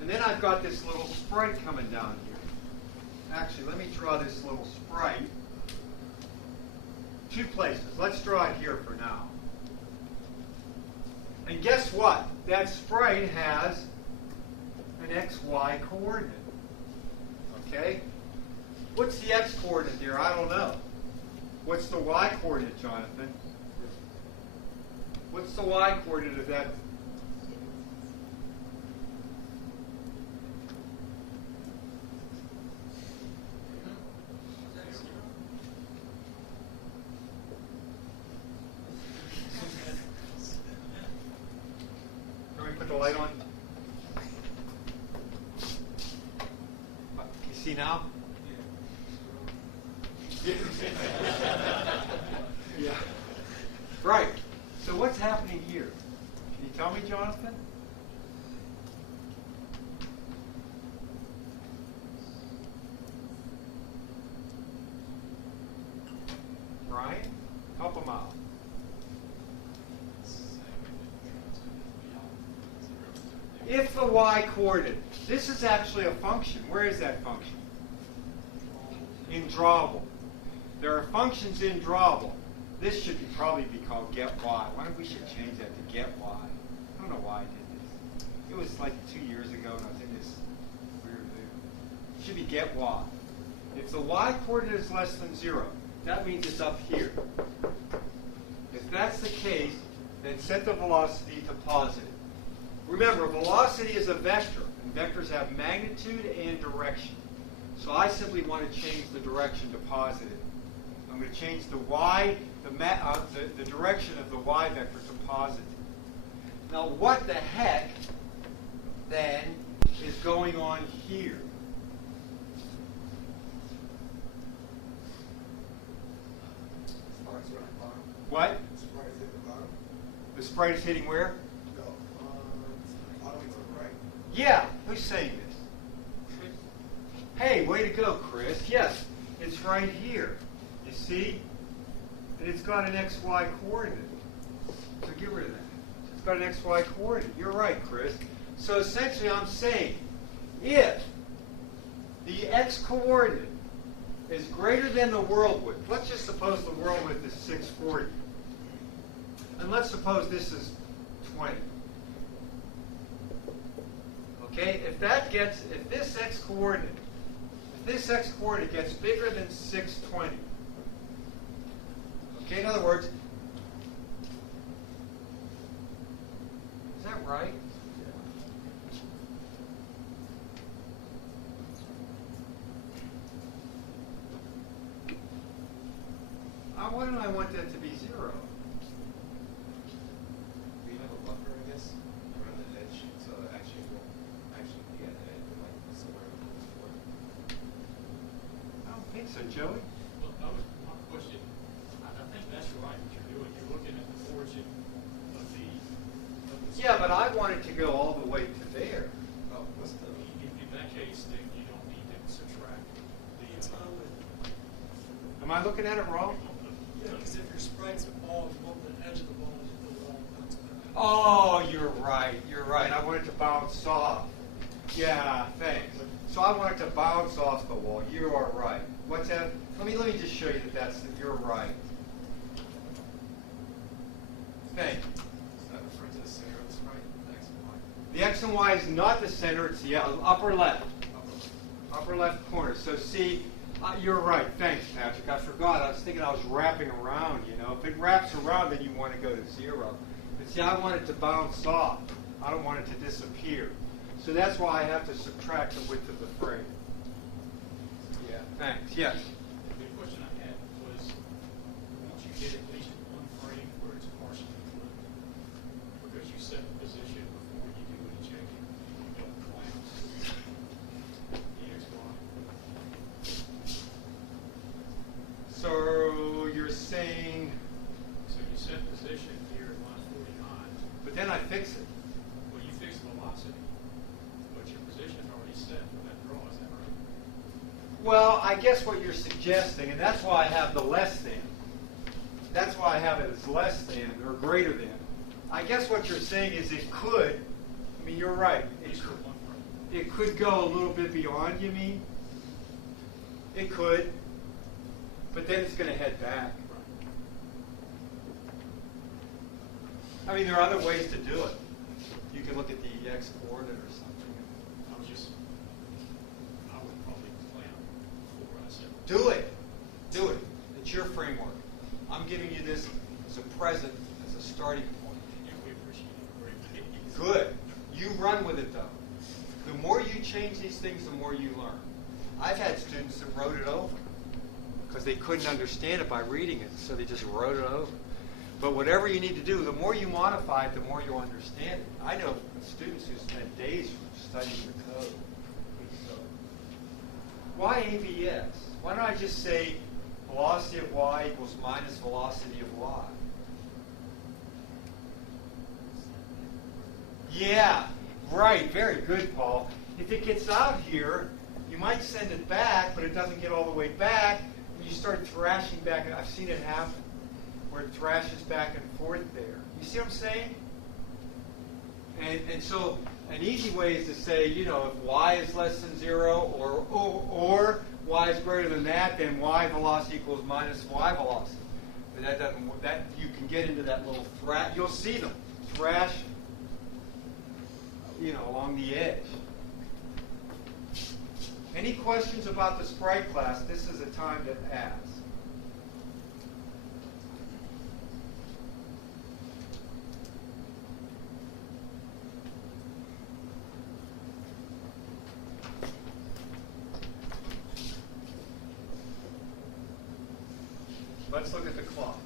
And then I've got this little sprite coming down here. actually, let me draw this little sprite. 2 places. Let's draw it here for now. And guess what? That sprite has an xy coordinate. Okay? What's the x coordinate there? I don't know. What's the y coordinate, Jonathan? What's the y coordinate of that? Can we put the light on? Can you see now? Yeah. Right. So what's happening here? Can you tell me, Jonathan? Brian? Help him out. If the y coordinate, this is actually a function. Where is that function? In drawable. There are functions in drawable. This should probably be called get y. Why don't we should change that to get y? I don't know why I did this. It was like 2 years ago and I was in this weird mood. It should be get y. If the y coordinate is less than 0, that means it's up here. If that's the case, then set the velocity to positive. Remember, velocity is a vector, and vectors have magnitude and direction. So I simply want to change the direction to positive. I'm going to change the y, the direction of the y vector to positive. Now, what the heck, then, is going on here? What? The sprite is hitting where? Yeah, who's saying this? Hey, way to go, Chris. Yes, it's right here. You see? And it's got an xy coordinate. So get rid of that. It's got an xy coordinate. You're right, Chris. So essentially I'm saying if the x coordinate is greater than the world width, let's just suppose the world width is 640. And let's suppose this is 20. Okay, if this x coordinate gets bigger than 620, okay, in other words, is that right? Why don't I want that to be 0? We have a buffer, I guess, around the edge, so it actually won't be at the edge, but like somewhere before. I don't think so, Joey. Well, that was my question. I think that's right what you're doing. You're looking at the origin of the Yeah, but I want it to go all the way to there. Oh, what's the? In that case, then you don't need to subtract the. Am I looking at it wrong? Yeah, because if your sprite's a ball, you want the edge of the ball to go all bounce back. Oh, you're right. You're right. I want it to bounce off. Yeah, thanks. So I want it to bounce off the wall. You are right. What's that? Let me just show you that you're right. Thank you. Is that referring to the center of the sprite, the x and y? The x and y is not the center. It's the upper left. Upper left corner. So see, you're right. Thanks, Patrick. I forgot. I was thinking I was wrapping around, you know. If it wraps around, then you want to go to 0. But see, I want it to bounce off. I don't want it to disappear. So that's why I have to subtract the width of the frame. Yeah, thanks. Yes? The question I had was, once you get at least one frame where it's partially flipped, because you set the position before you do any checking, you don't collapse the XY. So you're saying, So you set position here at line 49. but then I fix it. Well, you fix velocity, but your position is already set for that draw, is that right? Well, I guess what you're suggesting, and that's why I have the less than. That's why I have it as less than or greater than. I guess what you're saying is it could, I mean, you're right. At least for one frame. It could go a little bit beyond, you mean? It could, but then it's going to head back. I mean, there are other ways to do it. You can look at the x-coordinate or something. I would probably plan before I said. Do it. Do it. It's your framework. I'm giving you this as a present, as a starting point. Yeah, we appreciate it greatly. Good. You run with it, though. The more you change these things, the more you learn. I've had students that wrote it over because they couldn't understand it by reading it, so they just wrote it over. But whatever you need to do, the more you modify it, the more you'll understand it. I know students who spend days studying the code. So, why AVS? Why don't I just say velocity of y equals minus velocity of y? Yeah, right. Very good, Paul. If it gets out here, you might send it back, but it doesn't get all the way back, and you start thrashing back. And I've seen it happen, where it thrashes back and forth there. You see what I'm saying? And so an easy way is to say, you know, if y is less than 0 or y is greater than that, then y velocity equals minus y velocity. But that doesn't, that you can get into that little thrash. You'll see them thrash, you know, along the edge. Any questions about the sprite class? This is a time to ask. Let's look at the clock.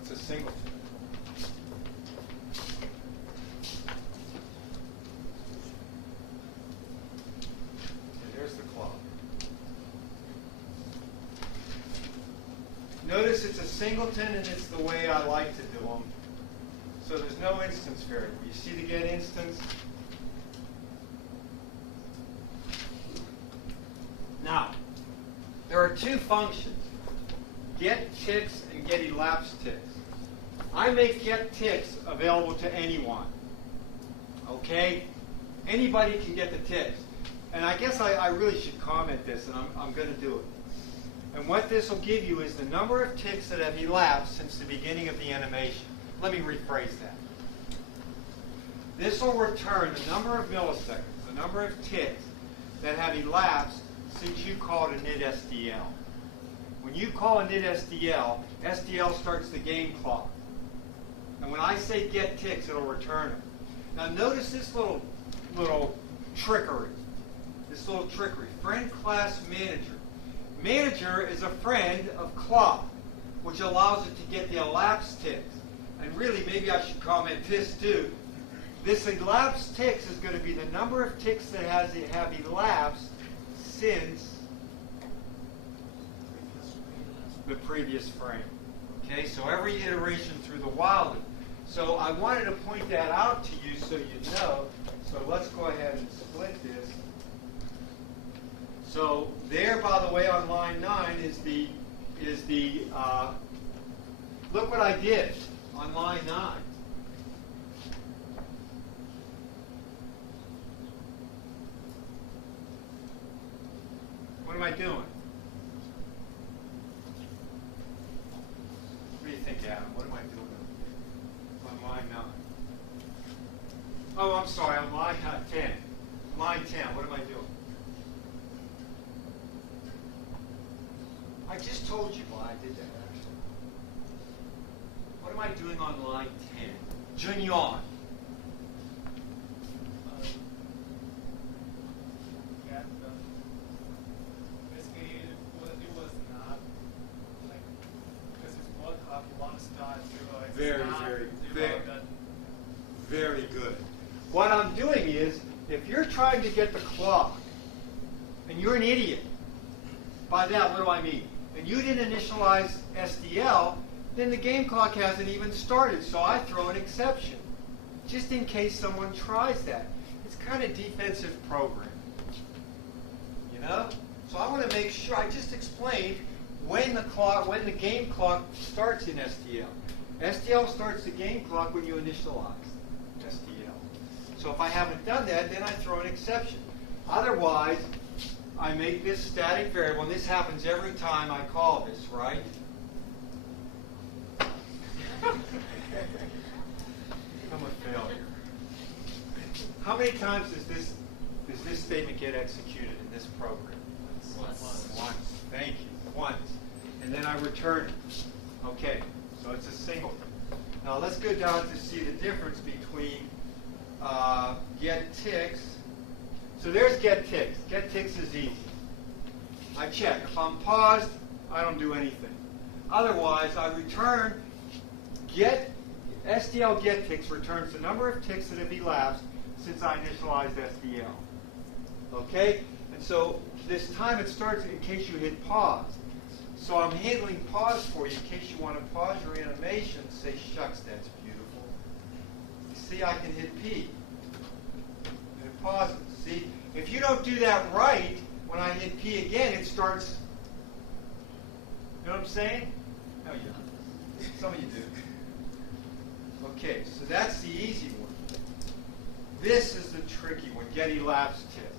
It's a singleton. And there's the clock. Notice it's a singleton, and it's the way I like to do them. So there's no instance variable. You see the get instance? Now, there are two functions. Get ticks and get elapsed ticks. I make get ticks available to anyone. Okay? Anybody can get the ticks. And I guess I really should comment this, and I'm going to do it. And what this will give you is the number of ticks that have elapsed since the beginning of the animation. Let me rephrase that. This will return the number of milliseconds, the number of ticks that have elapsed since you called a init-SDL. When you call a init-SDL, SDL starts the game clock. And when I say get ticks, it'll return them. Now notice this little trickery. This little trickery. Friend class manager. Manager is a friend of clock, which allows it to get the elapsed ticks. And really, maybe I should comment this too. This elapsed ticks is going to be the number of ticks that have elapsed since the previous frame. Okay, so every iteration through the while loop. So I wanted to point that out to you so you know. So let's go ahead and split this. So there, by the way, on line 9 is the look what I did on line 9. What am I doing? What do you think, Adam? What am I doing on line 9? Oh, I'm sorry, on line 10. Line 10, what am I doing? I just told you why I did that, actually. What am I doing on line 10? Junyon. Basically, what it was not like because it's what up one star 0. It's Very, not very, 0 very good. What I'm doing is, if you're trying to get the clock, and you're an idiot, by that, what do I mean? And you didn't initialize SDL, then the game clock hasn't even started, so I throw an exception, just in case someone tries that. It's kind of defensive programming, you know? So I want to make sure, I just explained when the game clock starts in SDL. SDL starts the game clock when you initialize SDL. So if I haven't done that, then I throw an exception. Otherwise, I make this static variable, and this happens every time I call this, right? I'm a failure. How many times does this statement get executed in this program? Once. Once. Thank you. Once. And then I return it. Okay. So it's a singleton. Now let's go down to see the difference between get ticks. So there's get ticks. Get ticks is easy. I check. If I'm paused, I don't do anything. Otherwise, I return get SDL get ticks returns the number of ticks that have elapsed since I initialized SDL. Okay? And so this time it starts in case you hit pause. So I'm handling pause for you in case you want to pause your animation and say, shucks, that's beautiful. You see, I can hit P. And it pauses. See, if you don't do that right, when I hit P again, it starts. You know what I'm saying? No, you don't. Some of you do. Okay, so that's the easy one. This is the tricky one, get elapsed ticks.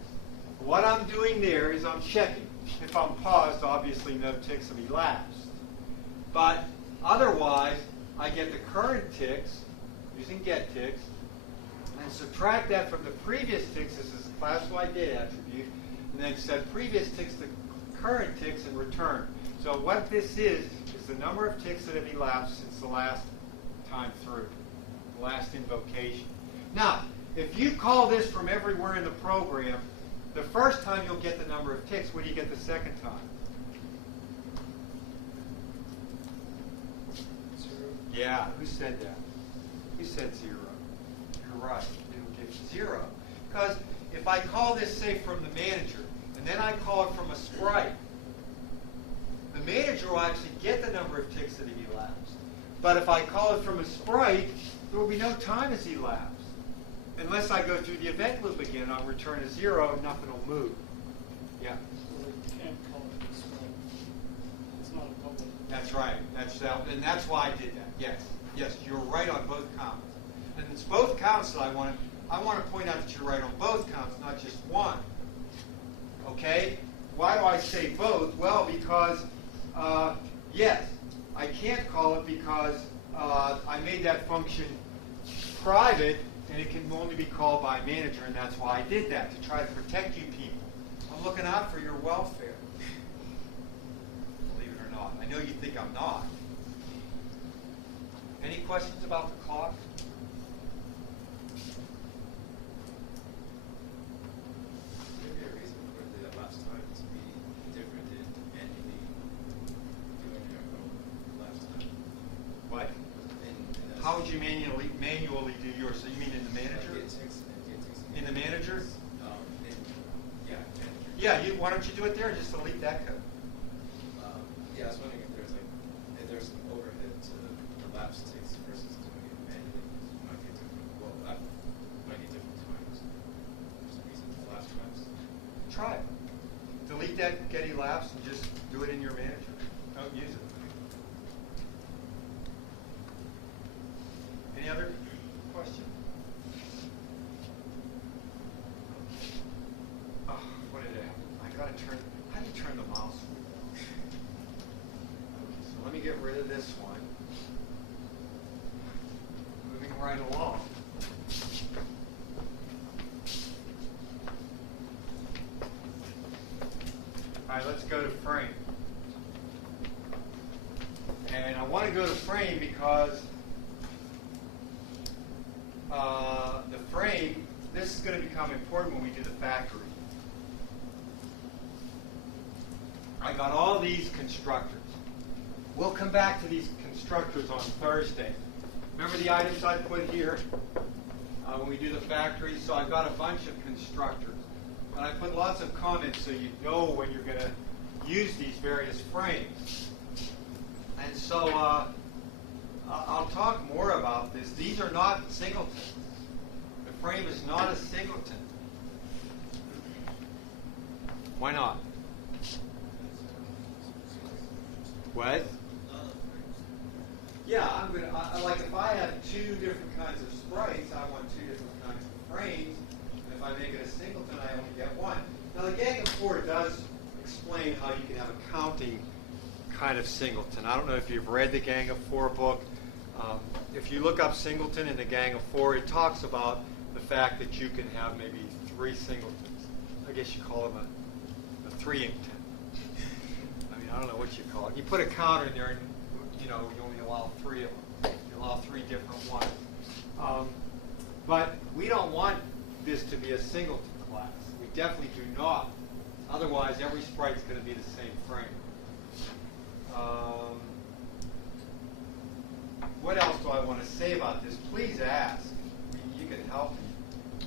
What I'm doing there is I'm checking. If I'm paused, obviously no ticks have elapsed. But otherwise, I get the current ticks using get ticks and subtract that from the previous ticks. This is a class-wide data attribute. And then set previous ticks to current ticks and return. So what this is the number of ticks that have elapsed since the last time through, the last invocation. Now, if you call this from everywhere in the program, the first time you'll get the number of ticks. What do you get the second time? 0. Yeah, who said that? Who said 0? You're right. It'll give 0. Because if I call this, say, from the manager, and then I call it from a sprite, the manager will actually get the number of ticks that have elapsed. But if I call it from a sprite, there will be no time has elapsed. Unless I go through the event loop again, I'll return a 0 and nothing will move. Yeah? So you can't call it this way. It's not a public. That's right. And that's why I did that. Yes. Yes, you're right on both counts. And it's both counts that I want to point out that you're right on both counts, not just one. Okay? Why do I say both? Well, because, yes, I can't call it because I made that function private, and it can only be called by a manager, and that's why I did that, to try to protect you people. I'm looking out for your welfare. Believe it or not. I know you think I'm not. Any questions about the clock? Maybe a reason for the elapsed time to be different than manually doing your own elapsed time. What? In How would you manually do yours? So you mean in the manager? In the manager? Yeah, manager. Yeah. Why don't you do it there? Just delete that code. Yeah, I was wondering if there's some overhead to elapsed ticks versus doing it manually. It might be different. Well, that might be different times. There's a reason for elapsed times. Try it. Delete that get elapsed and just do it in your manager. Don't use it. Any other question? Oh, what did I have? I gotta turn. How do you turn the mouse wheel? Okay, so let me get rid of this one. Moving right along. All right, let's go to frame. And I want to go to frame because the frame, this is going to become important when we do the factory. I got all these constructors. We'll come back to these constructors on Thursday. Remember the items I put here when we do the factory? So I've got a bunch of constructors. And I put lots of comments so you know when you're going to use these various frames. And so I'll talk more about this. These are not singletons. The frame is not a singleton. Why not? What? Yeah, I'm gonna like if I have two different kinds of sprites, I want two different kinds of frames. And if I make it a singleton, I only get one. Now the gang of 4 does explain how you can have a counting kind of singleton. I don't know if you've read the Gang of 4 book. If you look up singleton in the Gang of 4, it talks about the fact that you can have maybe 3 singletons. I guess you call them a 3-ington. I mean, I don't know what you call it. You put a counter in there, and you only allow 3 of them. You allow 3 different ones. But we don't want this to be a singleton class. We definitely do not. Otherwise, every sprite's going to be the same frame. What else do I want to say about this? Please ask. You can help me.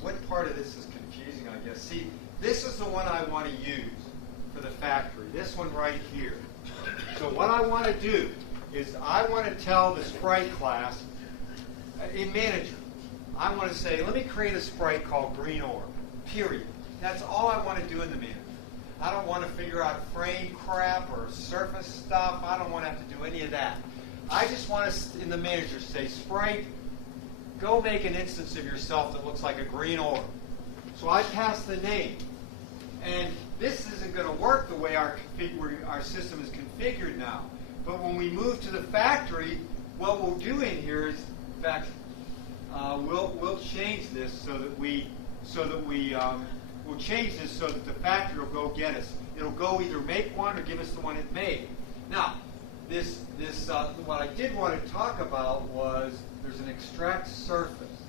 What part of this is confusing, I guess? See, this is the one I want to use for the factory. This one right here. So what I want to do is I want to tell the sprite class, in manager, I want to say, let me create a sprite called green orb, period. That's all I want to do in the manager. I don't want to figure out frame crap or surface stuff. I don't want to have to do any of that. I just want to, in the manager, say, sprite, go make an instance of yourself that looks like a green orb. So I pass the name. And this isn't going to work the way our system is configured now. But when we move to the factory, what we'll do in here is, in fact, we'll change this so that we'll change this so that the factory will go get us. It'll go either make one or give us the one it made. Now, what I did want to talk about was there's an extract surface.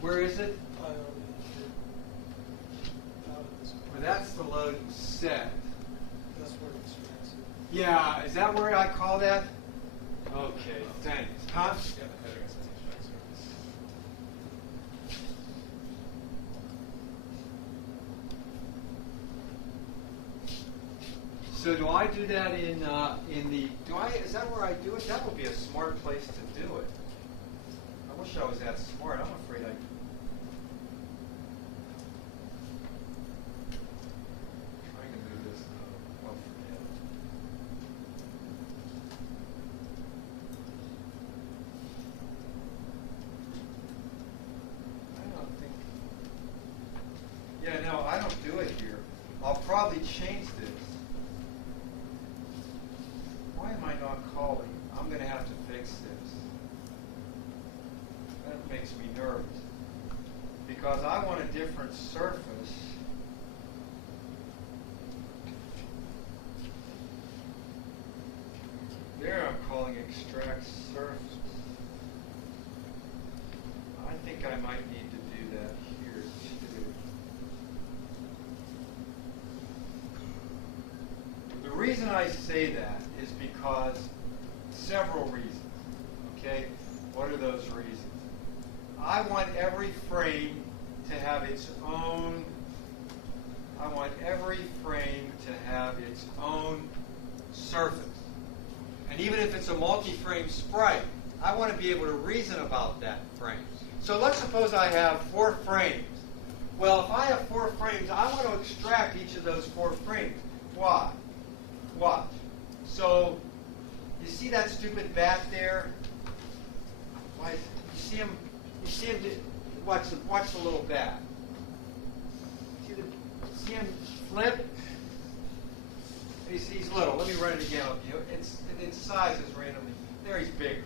Where is it? Well, that's the load set. That's where it extracts it. Yeah, is that where I call that? Okay, thanks. Huh? Yeah, the header says extract service. So do I do that in the? Is that where I do it? That would be a smart place to do it. I wish I was that smart. I'm afraid I. Trying to move this. Oh, forget it. I don't think. Yeah, no, I don't do it here. I'll probably change this. Why am I not calling? I'm going to have to fix this. That makes me nervous. Because I want a different surface. There I'm calling extract surface. I think I might need to do that here too. The reason I say that is because several reasons. Okay? What are those reasons? I want every frame to have its own surface. And even if it's a multi-frame sprite, I want to be able to reason about that frame. So let's suppose I have 4 frames. Well, if I have 4 frames, I want to extract each of those 4 frames. Why? Watch. So, you see that stupid bat there? Why? You see him? Watch the little bat. See him flip? He's little. Let me run it again. Its size is randomly. There he's bigger.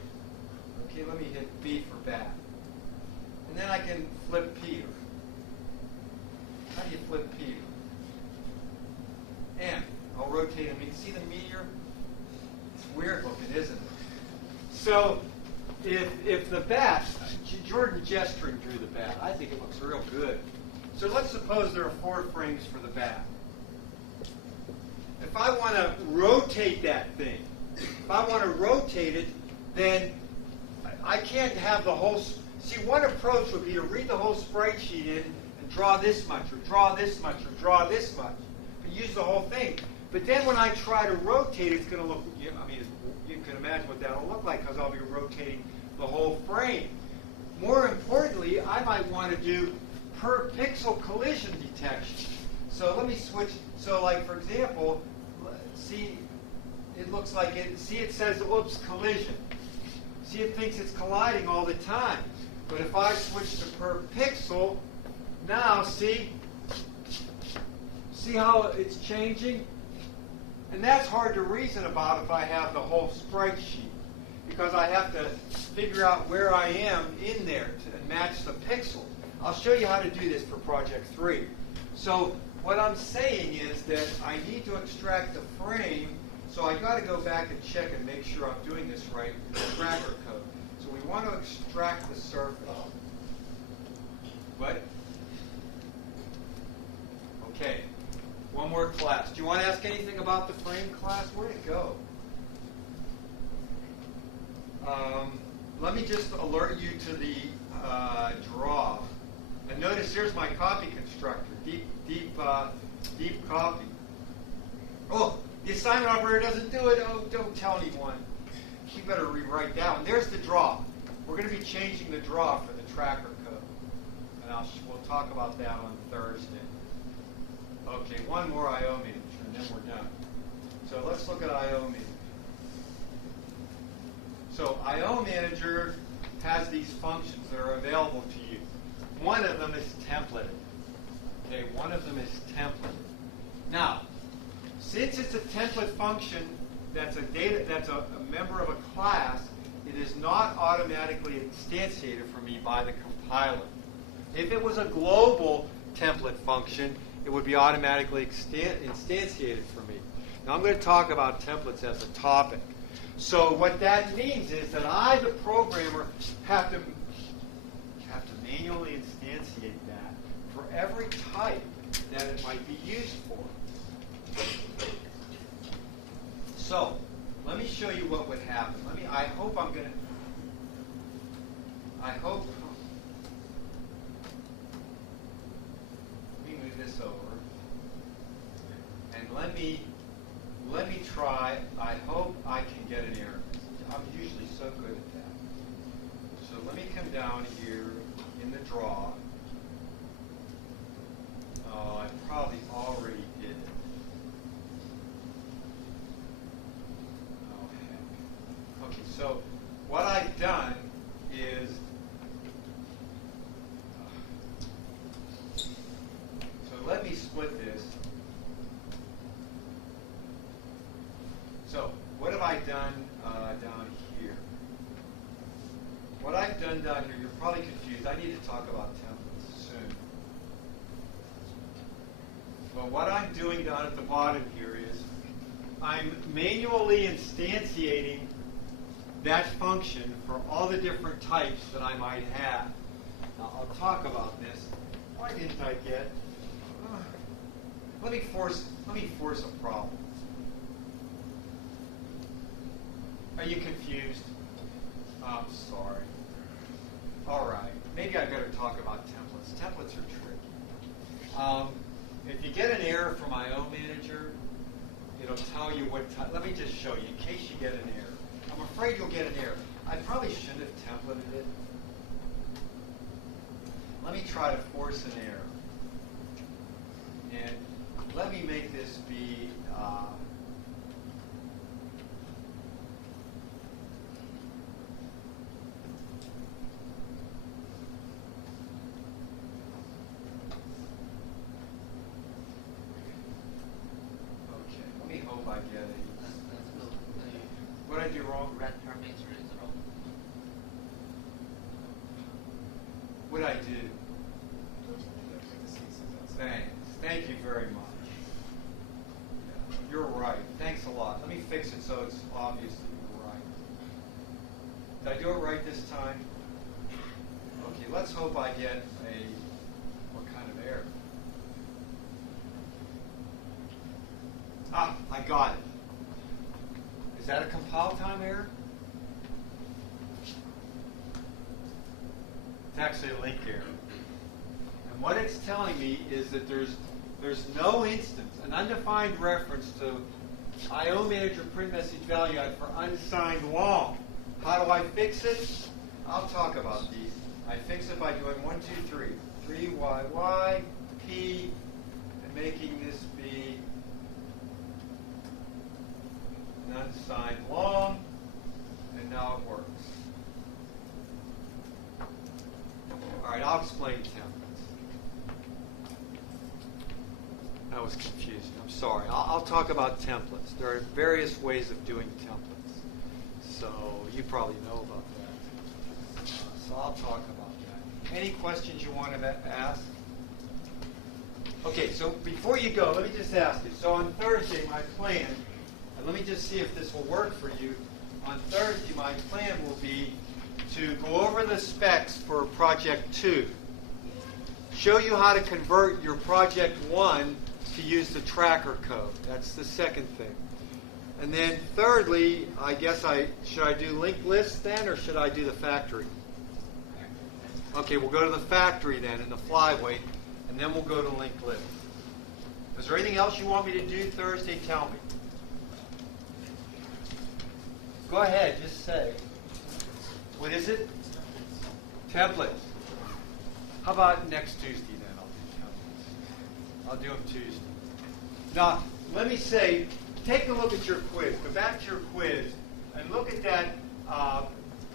Okay, let me hit B for bat. And then I can flip Peter. How do you flip Peter? And I'll rotate him. You can see the meteor? It's weird looking, isn't it? So, if the bat, Jordan Jestring drew the bat. I think it looks real good. So let's suppose there are 4 frames for the bat. If I want to rotate that thing, then I can't have the whole. See, one approach would be to read the whole sprite sheet in and draw this much, or draw this much, or draw this much, but use the whole thing. But then when I try to rotate, it's going to look. I mean, you can imagine what that'll look like because I'll be rotating the whole frame. More importantly, I might want to do per pixel collision detection. So let me switch. So, like for example, see, it looks like it. See, it says, "Oops, collision." See, it thinks it's colliding all the time. But if I switch to per pixel, Now, see how it's changing? And that's hard to reason about if I have the whole sprite sheet, because I have to figure out where I am in there and match the pixel. I'll show you how to do this for project 3. So what I'm saying is that I need to extract the frame, so I got to go back and check and make sure I'm doing this right in the tracker code. So we want to extract the surface. What? Okay. One more class. Do you want to ask anything about the frame class? Where'd it go? Let me just alert you to the draw. And notice here's my copy constructor, deep copy. Oh, the assignment operator doesn't do it. Oh, don't tell anyone. You better rewrite that one. There's the draw. We're going to be changing the draw for the tracker code. And we'll talk about that on Thursday. Okay, one more I/O manager, and then we're done. So let's look at I/O manager. So I/O manager has these functions that are available to you. One of them is templated. Okay, one of them is templated. Now, since it's a template function that's a member of a class, it is not automatically instantiated for me by the compiler. If it was a global template function, it would be automatically instantiated for me. Now I'm going to talk about templates as a topic. So what that means is that I, the programmer, have to manually instantiate that for every type that it might be used for. So let me show you what would happen. I hope move this over. And let me try. I hope I can get an error. I'm usually so good at that. So let me come down here in the draw. Oh, I probably already did it. Oh, heck. Okay, so what I've done is so let me split this. So what have I done down here? What I've done down here, you're probably confused. I need to talk about templates soon. But what I'm doing down at the bottom here is I'm manually instantiating that function for all the different types that I might have. Now I'll talk about this. Why didn't I get? Let me force a problem. Are you confused? I'm sorry. All right. Maybe I better talk about templates. Templates are tricky. If you get an error from I/O manager, it'll tell you what type. Let me just show you in case you get an error. I'm afraid you'll get an error. I probably shouldn't have templated it. Let me try to force an error. And let me make this be I get it. What did I do wrong? Red permeates are all. What did I do? Thanks. Thank you very much. Yeah, you're right. Thanks a lot. Let me fix it so it's obvious that you're right. Did I do it right this time? Okay, let's hope I get what kind of error? Ah, I got it. Is that a compile time error? It's actually a link error. And what it's telling me is that there's no instance, an undefined reference to I/O manager print message value for unsigned long. How do I fix it? I'll talk about these. I fix it by doing 1, 2, 3. 3YY, P, and making this be an unsigned long, and now it works. All right, I'll explain templates. That was confusing. I'm sorry. I'll talk about templates. There are various ways of doing templates. So you probably know about that. So I'll talk about that. Any questions you want to ask? Okay, so before you go, let me just ask you. So on Thursday, my plan, and let me just see if this will work for you. On Thursday, my plan will be to go over the specs for Project 2, show you how to convert your Project 1 to use the tracker code. That's the second thing. And then thirdly, I guess should I do linked lists then, or should I do the factory? Okay, we'll go to the factory then in the flyweight, and then we'll go to linked list. Is there anything else you want me to do Thursday? Tell me. Go ahead, just say. What is it? Templates. How about next Tuesday then? I'll do them Tuesday. Now, let me say, take a look at your quiz. Go back to your quiz and look at that.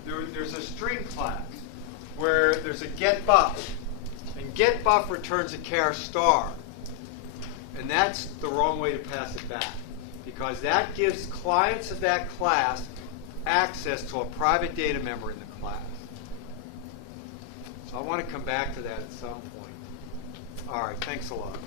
There's a string class where there's a get buff. And get buff returns a char star. And that's the wrong way to pass it back, because that gives clients of that class access to a private data member in the class. So I want to come back to that at some point. All right, thanks a lot.